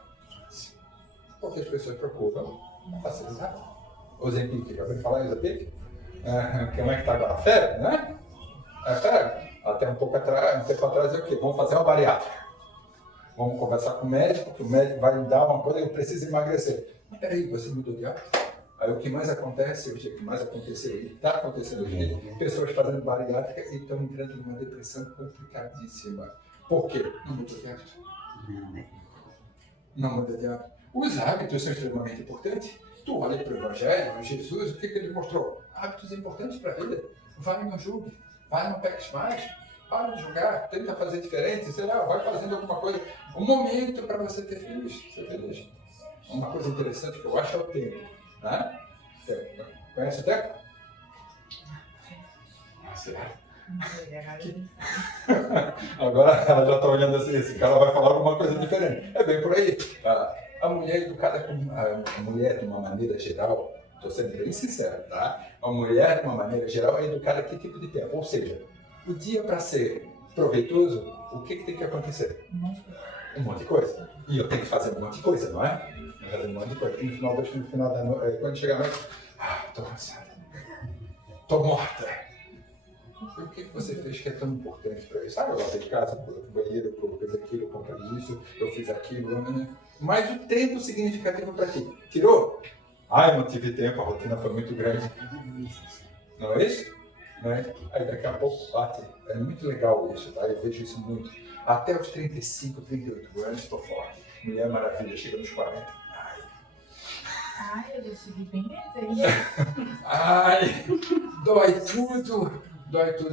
porque as pessoas procuram facilitar. O Zempic, acabei de falar em Zempic? Como é que está agora? Febre, né? Febre. Até um tempo atrás é o quê? Vamos fazer uma bariátrica. Vamos conversar com o médico, que o médico vai me dar uma coisa, eu preciso emagrecer. Mas peraí, você mudou de hábito? Aí o que mais acontece hoje, o que mais aconteceu e está acontecendo hoje, pessoas fazendo bariátrica e estão entrando numa depressão complicadíssima. Por quê? Não mudou de hábito. Não muda de hábito. Os hábitos são extremamente importantes. Tu olha para o Evangelho, Jesus, o que ele mostrou? Hábitos importantes para a vida. Vai e não julgue, vai e não peques mais, para de julgar, tenta fazer diferente, sei lá, vai fazendo alguma coisa. Um momento para você ser feliz. Uma coisa interessante que eu acho é o tempo. Né? Conhece o tempo? Agora ela já está olhando assim, esse cara vai falar alguma coisa diferente. É bem por aí. A mulher educada a mulher de uma maneira geral, estou sendo bem sincero, tá? A mulher de uma maneira geral é educada a que tipo de tempo? Ou seja, o dia para ser proveitoso, o que tem que acontecer? Um monte de coisa. E eu tenho que fazer um monte de coisa, não é? Fazer um monte de coisa. E no final da noite, quando chega a noite, estou cansada. Estou morta. O que você fez que é tão importante para isso? Eu lavei casa, pro banheiro, eu fiz aquilo, eu comprei isso, eu fiz aquilo. Né? Mas o tempo significativo para ti. Tirou? Eu não tive tempo, a rotina foi muito grande. Não é isso? Né? Aí daqui a pouco bate. É muito legal isso, tá? Eu vejo isso muito. Até os 35, 38 anos estou forte. Mulher Maravilha, chega nos 40. Eu já cheguei bem nessa Ai, dói tudo.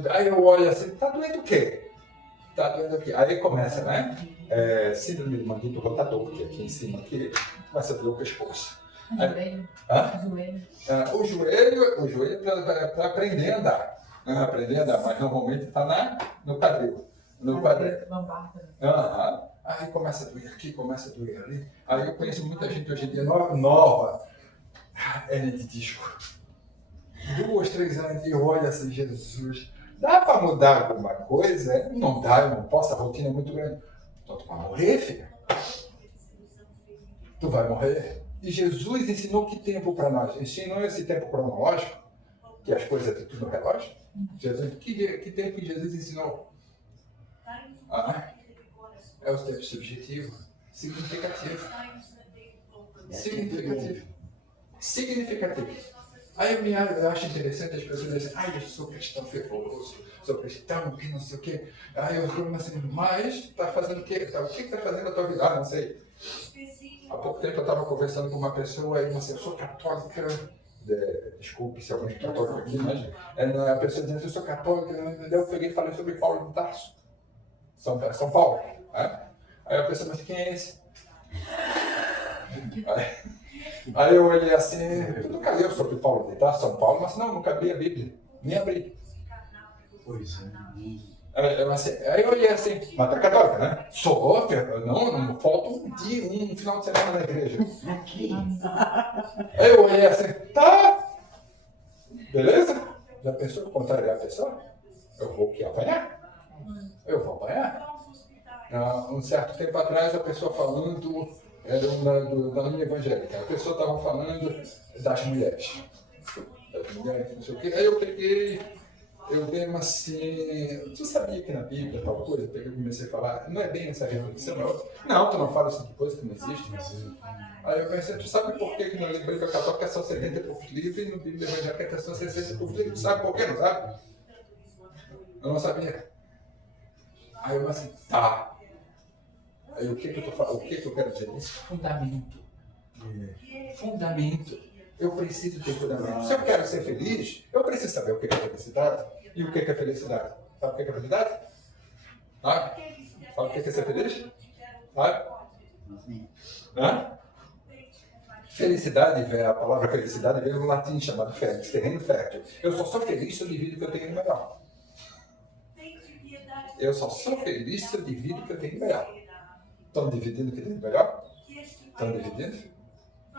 Aí eu olho assim, tá doendo o quê? Tá doendo o quê? Aí começa, né? Síndrome do manguito rotador, que aqui em cima aqui começa a doer o pescoço. O joelho é para aprender a andar. Mas normalmente está no quadril. Aí começa a doer aqui, começa a doer ali. Aí eu conheço muita gente hoje em dia nova, hernia de disco. 2, 3 anos e eu olho assim, Jesus, dá para mudar alguma coisa? Não dá, eu não posso, a rotina é muito grande. Então tu vai morrer, filha. Tu vai morrer. E Jesus ensinou que tempo para nós? Ensinou esse tempo cronológico, que as coisas é tudo no relógio. Jesus, que tempo que Jesus ensinou? É o tempo subjetivo, significativo. Aí eu acho interessante as pessoas dizem, eu sou cristão fervoroso, sou cristão que não sei o quê. Aí eu fico assim, mas está fazendo o quê? O que está fazendo na tua vida? Não sei. Há pouco tempo eu estava conversando com uma pessoa e eu sou católica. Desculpe se alguém é católico aqui, mas a pessoa dizendo, eu sou católica. Eu peguei e falei sobre Paulo de Tarso. São Paulo. Aí a pessoa, mas quem é esse? Aí eu olhei assim, eu nunca li sobre Paulo de Tarso, São Paulo, mas não, nunca abri a Bíblia, nem abri. Pois é. Aí eu olhei assim, mas tá católica, né? Sou, não falta um final de semana na igreja. Aqui. Aí eu olhei assim, tá, beleza? Já pensou contrariar a pessoa? Eu vou que apanhar. Eu vou apanhar. Um certo tempo atrás, a pessoa falando, era da linha evangélica, a pessoa estava falando das mulheres. Das mulheres, não sei o quê. Aí eu peguei, eu dei uma assim, tu sabia que na Bíblia tal coisa? Eu peguei e comecei a falar, não é bem essa reflexão, não, tu não fala essa coisa que não existe. Aí eu pensei, tu sabe por que na Bíblia Católica são 70 por livro e no Bíblia Evangélica são 60 por livro? Sabe por quê? Não sabe? Eu não sabia. Aí eu assim, tá. Aí o que eu quero dizer? Isso é fundamento. Fundamento. Eu preciso ter fundamento. Se eu quero ser feliz, eu preciso saber o que é felicidade e o que é felicidade. Sabe o que é felicidade? Sabe? Sabe o que é ser feliz? Sabe? Hã? Felicidade, a palavra felicidade vem do latim chamado félix, terreno fértil. Eu só sou feliz se eu divido o que eu tenho de melhor. Eu só sou feliz se eu divido o que eu tenho de melhor. Estão dividindo o que tem de melhor? Estão dividindo?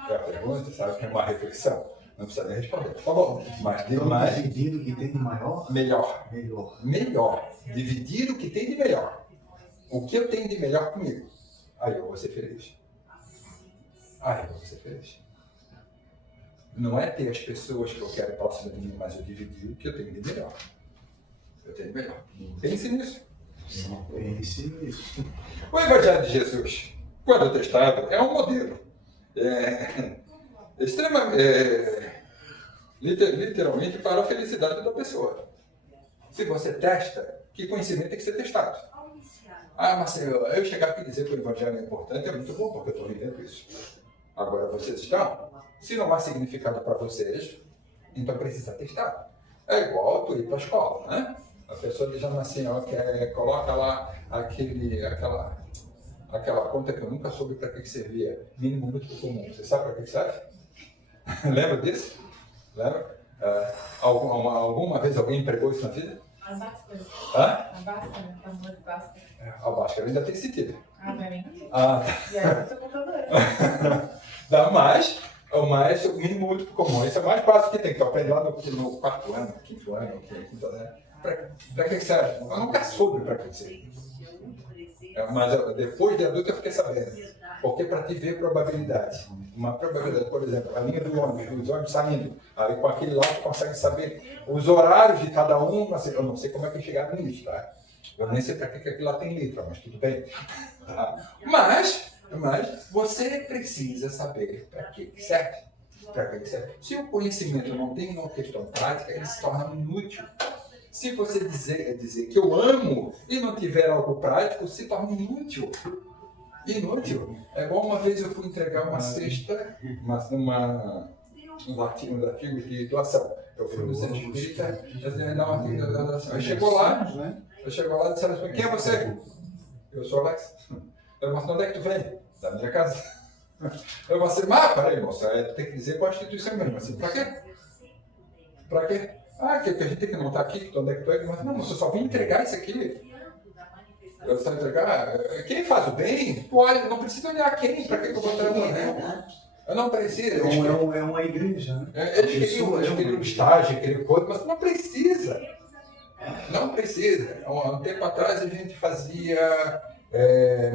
É a pergunta, sabe? Que é uma reflexão. Não precisa nem responder, por favor. Mas Dividindo o que tem de maior? Melhor. Melhor. Melhor. Dividir o que tem de melhor. O que eu tenho de melhor comigo. Aí eu vou ser feliz. Aí eu vou ser feliz. Não é ter as pessoas que eu quero próximas de mim, mas eu dividir o que eu tenho de melhor. Eu tenho de melhor. Pense nisso. Pense nisso. O Evangelho de Jesus, quando testado, é um modelo. Literalmente para a felicidade da pessoa. Se você testa, que conhecimento tem que ser testado. Ah, mas eu chegar aqui e dizer que o Evangelho é importante é muito bom, porque eu estou vivendo isso. Agora vocês estão. Se não há significado para vocês, então precisa testar. É igual tu ir para a escola, né? A pessoa diz assim, ó, coloca lá aquela conta que eu nunca soube para que servia, mínimo múltiplo comum. Você sabe para que serve? Lembra disso? Lembra? Alguma vez alguém empregou isso na vida? A Bhaskara. Hã? A Bhaskara, a amor de Bhaskara. A Bhaskara ainda tem sentido. Ah, pra mim. Ah, E aí eu sou computadora. dá mais, o mínimo múltiplo comum. Isso é o mais básico que tem, que eu aprendi lá no quarto ano, quinto ano, quinto ano. Para que serve? Eu nunca soube para que serve. Mas depois de adulto eu fiquei sabendo. Porque para te ver probabilidade. Uma probabilidade, por exemplo, a linha do ônibus, os ônibus saindo. Aí com aquele lá tu consegue saber os horários de cada um. Assim, eu não sei como é que chegaram nisso, tá? Eu nem sei para que aquilo lá tem letra, mas tudo bem. Tá? Mas você precisa saber para que serve. Para que serve. Se o conhecimento não tem uma questão prática, ele se torna inútil. Se você dizer que eu amo e não tiver algo prático, se torna inútil. Inútil. É igual uma vez eu fui entregar uma cesta, um artigo de doação. Eu fui no centro espírita, dar um artigo de doação. Aí chegou lá e disseram assim, quem é você? Eu sou Alex. Eu disse, onde é que tu vem? Da minha casa. Eu disse, peraí, moça, tu tem que dizer qual a instituição mesmo. Assim, pra quê? Pra quê? Ah, que a gente tem que não estar aqui, onde é que tu é? Mas não, moça, eu só vim entregar isso aqui. Eu só entregar. Quem faz o bem, olha, não precisa olhar quem, pra que eu vou entregar o anel? Eu não preciso. É uma igreja, né? Eles queriam estágio, queriam coisa, mas não precisa. Não precisa. Há um tempo atrás a gente fazia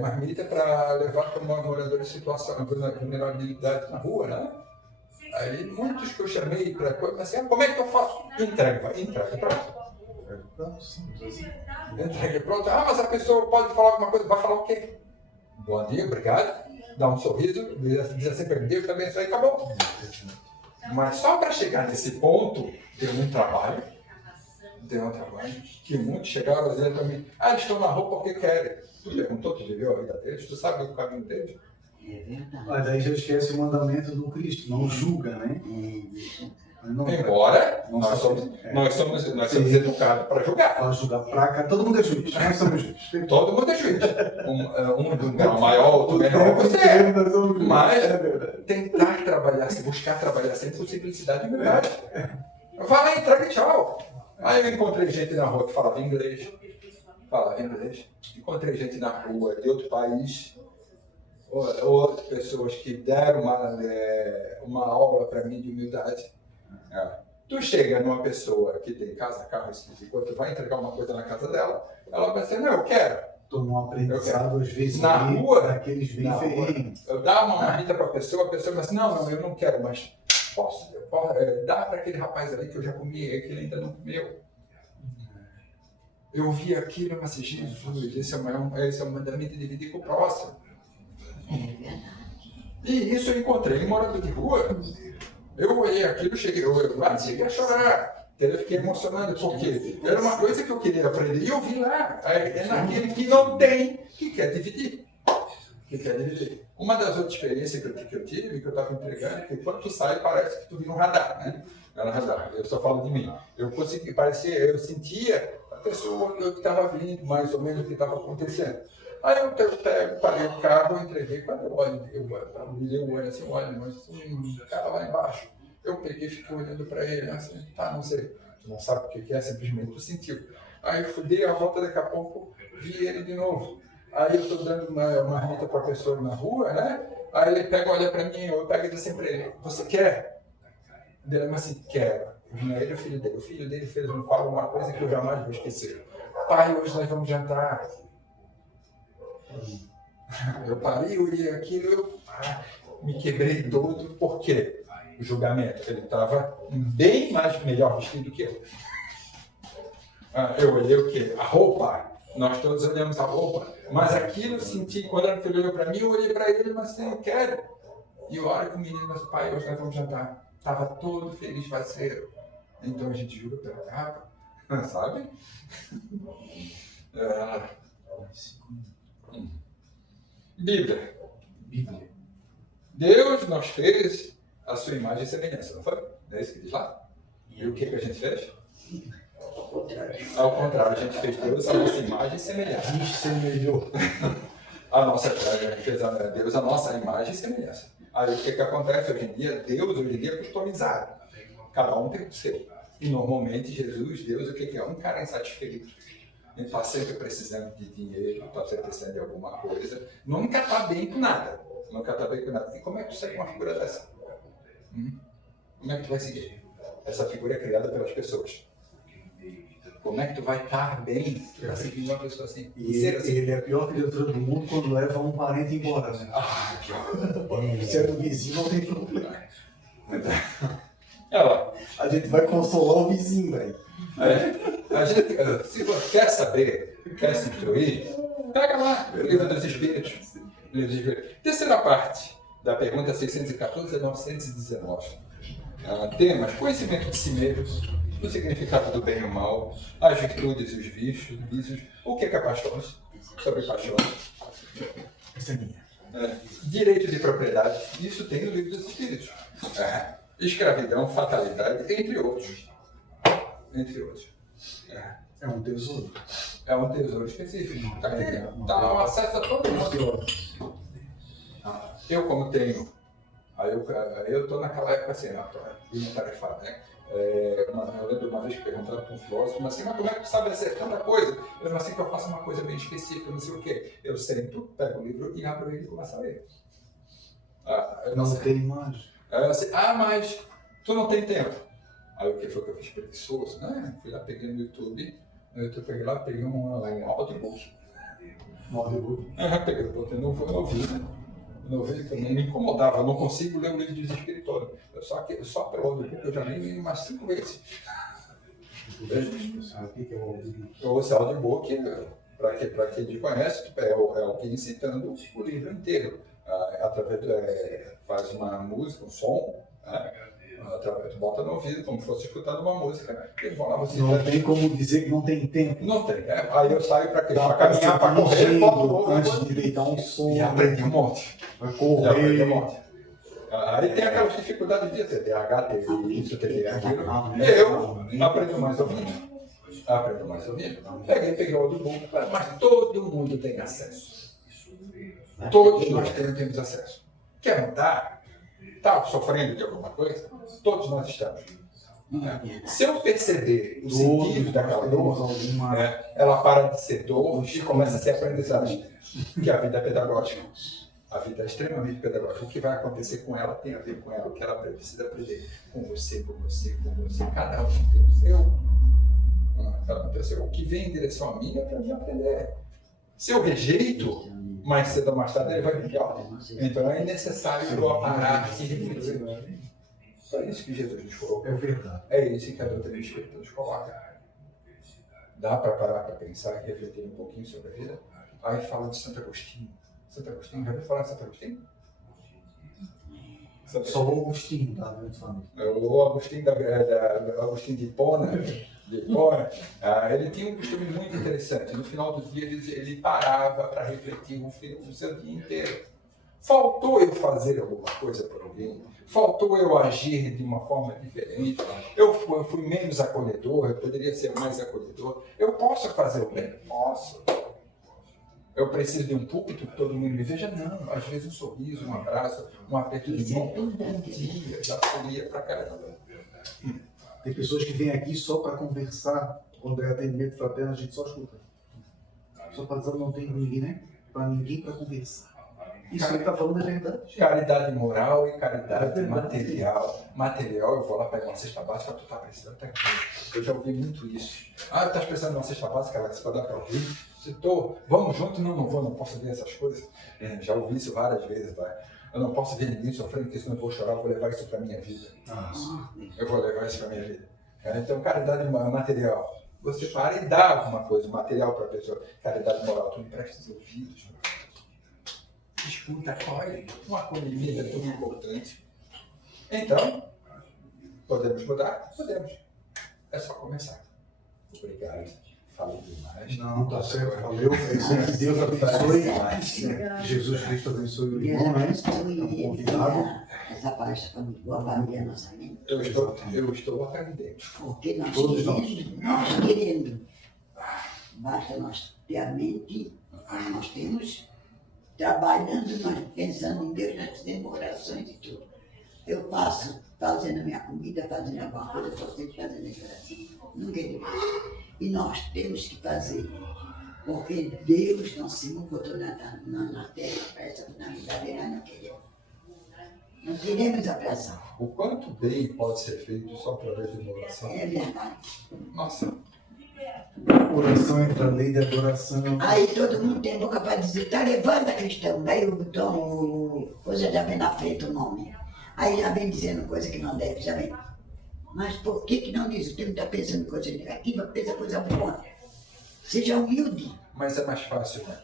marmita para levar para uma moradora em situação de vulnerabilidade na rua, né? Aí muitos que eu chamei para coisa, assim, como é que eu faço? Entrega pronto. Entrega pronto. Ah, mas a pessoa pode falar alguma coisa, vai falar o quê? Bom dia, obrigado. Dá um sorriso, diz assim para mim, Deus também, isso aí acabou. Mas só para chegar nesse ponto, tem um trabalho que muitos chegaram dizendo para mim, eles estão na rua porque querem. Tu perguntou, tu viveu a vida deles, tu sabe o caminho deles. É verdade. Mas daí já esquece o mandamento do Cristo, não julga, né? Embora nós somos educados para julgar. Para julgar pra cá, todo mundo é juiz, nós somos juízes. Todo mundo é juiz. Um do grau maior, outro menor, você é. Mas tentar trabalhar, buscar trabalhar sempre com simplicidade e humildade. Vai lá, entrega e tchau. Aí eu encontrei gente na rua que falava inglês. Encontrei gente na rua de outro país. Outras pessoas que deram uma aula para mim de humildade. Tu chega numa pessoa que tem casa, carro, e quando tu vai entregar uma coisa na casa dela, ela vai dizer, não, eu quero. Estou num aprendizado, às vezes, Na ali, rua, daqueles bem ferrenhos. Eu dava uma marmita para a pessoa vai assim, não, eu não quero, mas posso dá para aquele rapaz ali que eu já comi, que ele ainda não comeu. Eu vi aquilo, mas Jesus, esse é o mandamento de dividir com o próximo. E isso eu encontrei em morador de rua. Eu olhei aquilo, cheguei a chorar. Eu fiquei emocionado, porque era uma coisa que eu queria aprender. E eu vi lá, é naquele que não tem, que quer dividir. Uma das outras experiências que eu tive, que eu estava entregando, que quando tu sai, parece que tu vira um radar, né? Era um radar, eu só falo de mim. Eu sentia a pessoa que estava vindo, mais ou menos o que estava acontecendo. Aí eu parei o carro, entreguei, quando eu olhei o olho assim, mas o cara lá embaixo. Eu peguei e fiquei olhando para ele, assim, não sei, tu não sabe o que é, simplesmente tu sentiu. Aí eu dei a volta, daqui a pouco vi ele de novo. Aí eu estou dando uma marmita para a pessoa na rua, né? Aí ele pega, olha para mim, eu pego e digo assim para ele, você quer? Ele mas assim, quero. Vinha ele e o filho dele. O filho dele fez uma coisa que eu jamais vou esquecer. Pai, hoje nós vamos jantar. Eu parei, olhei aquilo, eu me quebrei todo, por quê? O julgamento, ele estava bem melhor vestido que eu. Eu olhei o quê? A roupa. Nós todos olhamos a roupa. Mas aquilo eu senti, quando ele olhou para mim, eu olhei para ele, mas assim, eu quero. E a hora que o menino, mas pai, hoje nós vamos jantar. Estava todo feliz, parceiro. Então a gente jura pela capa, sabe? Bíblia. Deus nos fez a sua imagem e semelhança, não foi? Não é isso que diz lá? E o que a gente fez? Ao contrário, a gente fez Deus a nossa imagem e semelhança. Dessemelhou. A gente fez a Deus a nossa imagem e semelhança. Aí o que acontece hoje em dia? Deus hoje em dia é customizado. Cada um tem o seu. E normalmente Jesus, Deus, o que é? Um cara insatisfeito. Ele está sempre precisando de dinheiro, está sempre precisando de alguma coisa. Nunca está bem com nada. E como é que tu segue uma figura dessa? Como é que tu vai seguir? Essa figura é criada pelas pessoas. Como é que tu vai estar bem para seguir uma pessoa assim? E ele é a pior criatura do mundo quando leva um parente embora, né? Pior. Se é do vizinho, não tem problema. A gente vai consolar o vizinho, velho. Se você quer saber, quer se instruir, pega lá o Livro dos Espíritos. Terceira parte da pergunta 614 a 919. Temas: conhecimento de si mesmo, o significado do bem e o mal, as virtudes e os vícios, o que é paixões, sobre paixões. Essa é minha. Direito de propriedade, isso tem no Livro dos Espíritos. Escravidão, fatalidade, entre outros. É um tesouro. É um tesouro específico. Dá um acesso a todo mundo. Eu, como tenho, eu estou naquela época assim, bem tarefado, né? Eu lembro uma vez que perguntaram para um filósofo, mas como é que tu sabe fazer tanta coisa? Eu assim que eu faço uma coisa bem específica, não sei o quê. Eu sento, pego o livro e abro ele e começo a ler. Não tem imagem. Mas tu não tem tempo. Aí o que foi que eu fiz preguiçoso? Fui lá, peguei no YouTube, peguei um audiobook. Peguei o book, eu não ouvi, né? Eu não me incomodava, eu não consigo ler o livro dos Espíritos. Só pelo audiobook eu já li umas 5 vezes. Esse audiobook, para quem conhece, é alguém citando o livro inteiro. Faz uma música, um som, tu bota no ouvido como se fosse escutando uma música. Eles vão lá, você não tem como dizer que não tem tempo. Não tem, Aí eu saio para caminhar, para correr, boto antes de deitar um som. E aprendi um monte. Vai correr. Aí tem aquelas dificuldades de TDAH, ter isso, ter aquilo. Eu aprendo mais ouvindo. Peguei o audiobook, mas todo mundo tem acesso. Todos nós temos acesso. Quer mudar? Está sofrendo de alguma coisa? Todos nós estamos. Se eu perceber o sentido daquela dor, ela para de ser dor e começa a ser aprendizagem, que é a vida pedagógica. A vida é extremamente pedagógica. O que vai acontecer com ela tem a ver com ela, o que ela precisa aprender com você, com você, com você. Cada um tem o seu. Aconteceu. O que vem em direção a mim é para mim aprender. Se eu rejeito, mais cedo ou mais tarde ele vai pior. Então é necessário eu parar e refletir. É isso que Jesus nos colocou. É verdade. É isso que a doutrina espírita nos coloca. Dá para parar para pensar e refletir um pouquinho sobre a vida? Aí fala de Santo Agostinho. Santo Agostinho, já ouviu falar de Santo Agostinho? Só o Agostinho, tá? O Agostinho, Agostinho de Hipona, ele tinha um costume muito interessante. No final do dia, ele parava para refletir o seu dia inteiro. Faltou eu fazer alguma coisa por alguém? Faltou eu agir de uma forma diferente? Eu fui menos acolhedor, eu poderia ser mais acolhedor. Eu posso fazer o bem? Posso. Eu preciso de um púlpito que todo mundo me veja? Não. Às vezes um sorriso, um abraço, um aperto de mão, um dia já seria pra caramba. Tem pessoas que vêm aqui só para conversar. Quando é atendimento fraterno, a gente só escuta. Só para dizer que não tem ninguém, né? Para ninguém para conversar. Isso que ele está falando é verdade. Caridade moral e caridade material. Material, eu vou lá pegar uma cesta básica, tu tá precisando, tá aqui. Eu já ouvi muito isso. Ah, tá precisando de uma cesta básica, ela vai dar para alguém? Se tô, vamos junto? Não, não vou, não posso ver essas coisas. Já ouvi isso várias vezes, vai. Eu não posso ver ninguém sofrendo, porque senão eu vou chorar, eu vou levar isso para minha vida. Eu vou levar isso para minha vida. Então, caridade material. Você para e dá alguma coisa, material para a pessoa. Caridade moral, tu empresta os ouvidos, meu filho. Escuta, acolhe. Um acolhimento é tão importante. Então, podemos mudar? Podemos. É só começar. Obrigado. Falei demais. Não, tá certo. Valeu. Que Deus abençoe. Jesus Cristo abençoe o irmão, né? O convidado. Essa palestra foi muito boa para abrir a nossa mente. Eu estou aprendendo. Porque Todos nós querendo, basta nós ter a mente, nós temos, trabalhando, nós pensando em Deus, nós fazemos orações e tudo. Eu faço, fazendo a minha comida, fazendo alguma coisa, eu sempre fazendo a oração. Nunca é demais. E nós temos que fazer, porque Deus não se botou na terra para essa finalidade, nós não queremos. Não queremos abraçar. O quanto bem pode ser feito só através de uma oração? É verdade. Nossa. Oração entre a lei da adoração. Aí todo mundo tem boca para dizer, tá levando a cristão. Daí o coisa já vem na frente o nome. Aí já vem dizendo coisa que não deve, já vem. Mas por que não diz? O tempo está pensando em coisa negativa, pensa coisa boa. Seja humilde. Mas é mais fácil, né?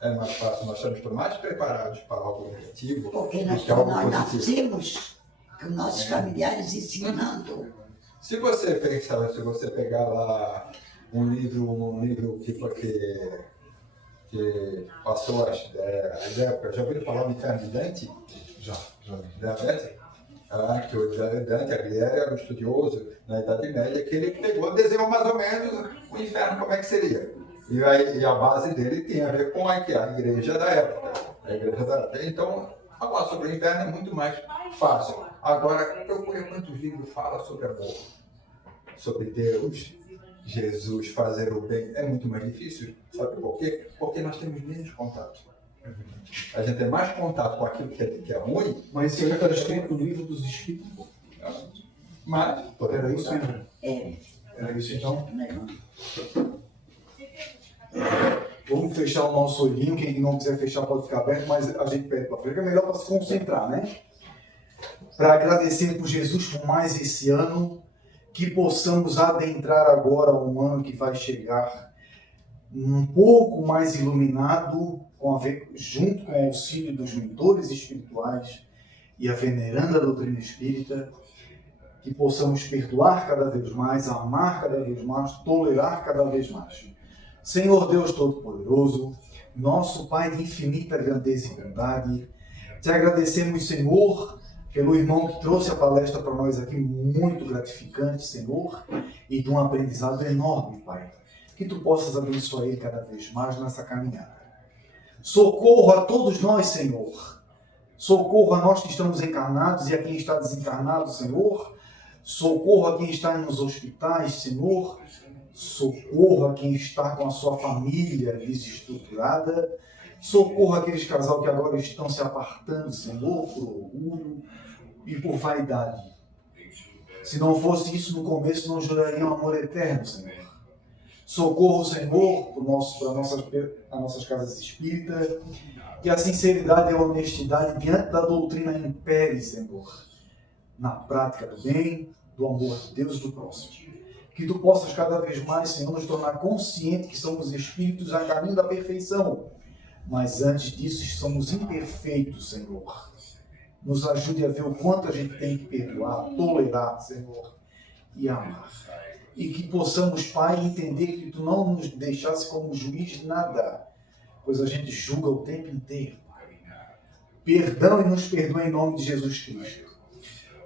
É mais fácil. Nós estamos mais preparados para algo negativo Porque do nós que algo positivo. nascemos com nossos familiares ensinando. Se você pensar, se você pegar lá um livro que passou as épocas, já ouviram falar do Inferno de Dante? Já. Dante? Que o Dante Alighieri era um estudioso na Idade Média, que ele pegou, desenhou mais ou menos o inferno, como é que seria. E a base dele tem a ver com a igreja da época. Então, falar sobre o inferno é muito mais fácil. Agora, procure quantos livros fala sobre amor, sobre Deus, Jesus, fazer o bem. É muito mais difícil. Sabe por quê? Porque nós temos menos contato. A gente tem mais contato com aquilo que é ruim. Mas isso aí está escrito no livro dos Espíritos. Mas, Era isso, André? Era isso então? Não. Vamos fechar o nosso olhinho. Quem não quiser fechar pode ficar aberto, mas a gente pede para frente. É melhor para se concentrar, né? Para agradecer por Jesus por mais esse ano, que possamos adentrar agora um ano que vai chegar um pouco mais iluminado, junto com o auxílio dos mentores espirituais e a veneranda doutrina espírita, que possamos perdoar cada vez mais, amar cada vez mais, tolerar cada vez mais. Senhor Deus Todo-Poderoso, nosso Pai de infinita grandeza e bondade, te agradecemos, Senhor, pelo irmão que trouxe a palestra para nós aqui, muito gratificante, Senhor, e de um aprendizado enorme, Pai. Que tu possas abençoar ele cada vez mais nessa caminhada. Socorro a todos nós, Senhor. Socorro a nós que estamos encarnados e a quem está desencarnado, Senhor. Socorro a quem está nos hospitais, Senhor. Socorro a quem está com a sua família desestruturada. Socorra aqueles casal que agora estão se apartando, Senhor, por orgulho e por vaidade. Se não fosse isso no começo, não jurariam amor eterno, Senhor. Socorro, Senhor, para nossas casas espíritas, que a sinceridade e a honestidade diante da doutrina impere, Senhor, na prática do bem, do amor de Deus e do próximo. Que Tu possas cada vez mais, Senhor, nos tornar conscientes que somos espíritos a caminho da perfeição, mas antes disso somos imperfeitos, Senhor. Nos ajude a ver o quanto a gente tem que perdoar, tolerar, Senhor, e amar. E que possamos, Pai, entender que Tu não nos deixasse como juiz de nada, pois a gente julga o tempo inteiro. Perdão e nos perdoa em nome de Jesus Cristo.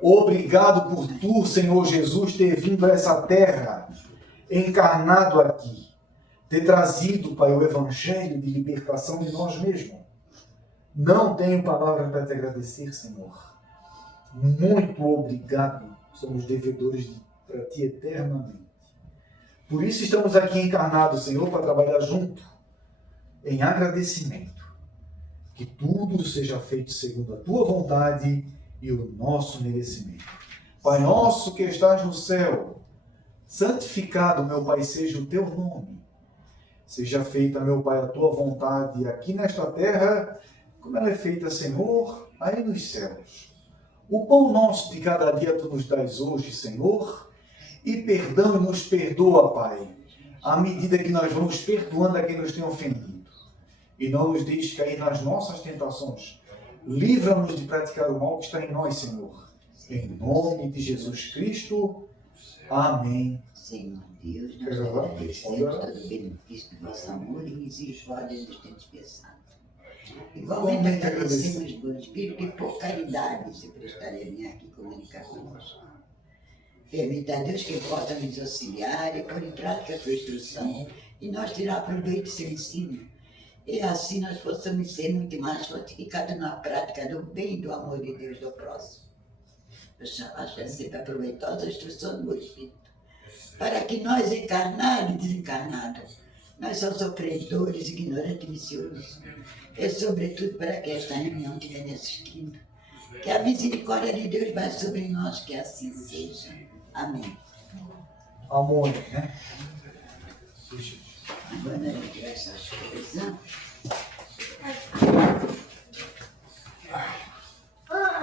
Obrigado por Tu, Senhor Jesus, ter vindo a essa terra, encarnado aqui, ter trazido, Pai, o Evangelho de libertação de nós mesmos. Não tenho palavras para te agradecer, Senhor. Muito obrigado. Somos devedores para Ti eternamente. Por isso estamos aqui encarnados, Senhor, para trabalhar junto, em agradecimento. Que tudo seja feito segundo a Tua vontade e o nosso merecimento. Pai nosso que estás no céu, santificado, meu Pai, seja o Teu nome. Seja feita, meu Pai, a Tua vontade aqui nesta terra, como ela é feita, Senhor, aí nos céus. O pão nosso de cada dia Tu nos dás hoje, Senhor, e perdão e nos perdoa, Pai, à medida que nós vamos perdoando a quem nos tem ofendido. E não nos deixe cair nas nossas tentações. Livra-nos de praticar o mal que está em nós, Senhor. Em nome de Jesus Cristo. Amém. Senhor Deus, nós Quer orar? agradecemos Pode orar. todo o benefício do vosso amor e misericórdia nos tem dispensado. Igualmente agradecemos, bom Espírito, que por caridade se prestaria a vir aqui comunicar conosco. Permita a Deus que possa nos auxiliar e pôr em prática a tua instrução e nós tirar proveito do seu ensino. E assim nós possamos ser muito mais fortificados na prática do bem e do amor de Deus do próximo. Acho sempre aproveitosa a instrução do Espírito, para que nós, encarnados e desencarnados, nós somos sofredores, ignorantes e viciosos, e sobretudo para que esta reunião estiver assistindo, que a misericórdia de Deus vai sobre nós, que assim seja. Amém. Amor, né? Quando a gente tiver essas coisas,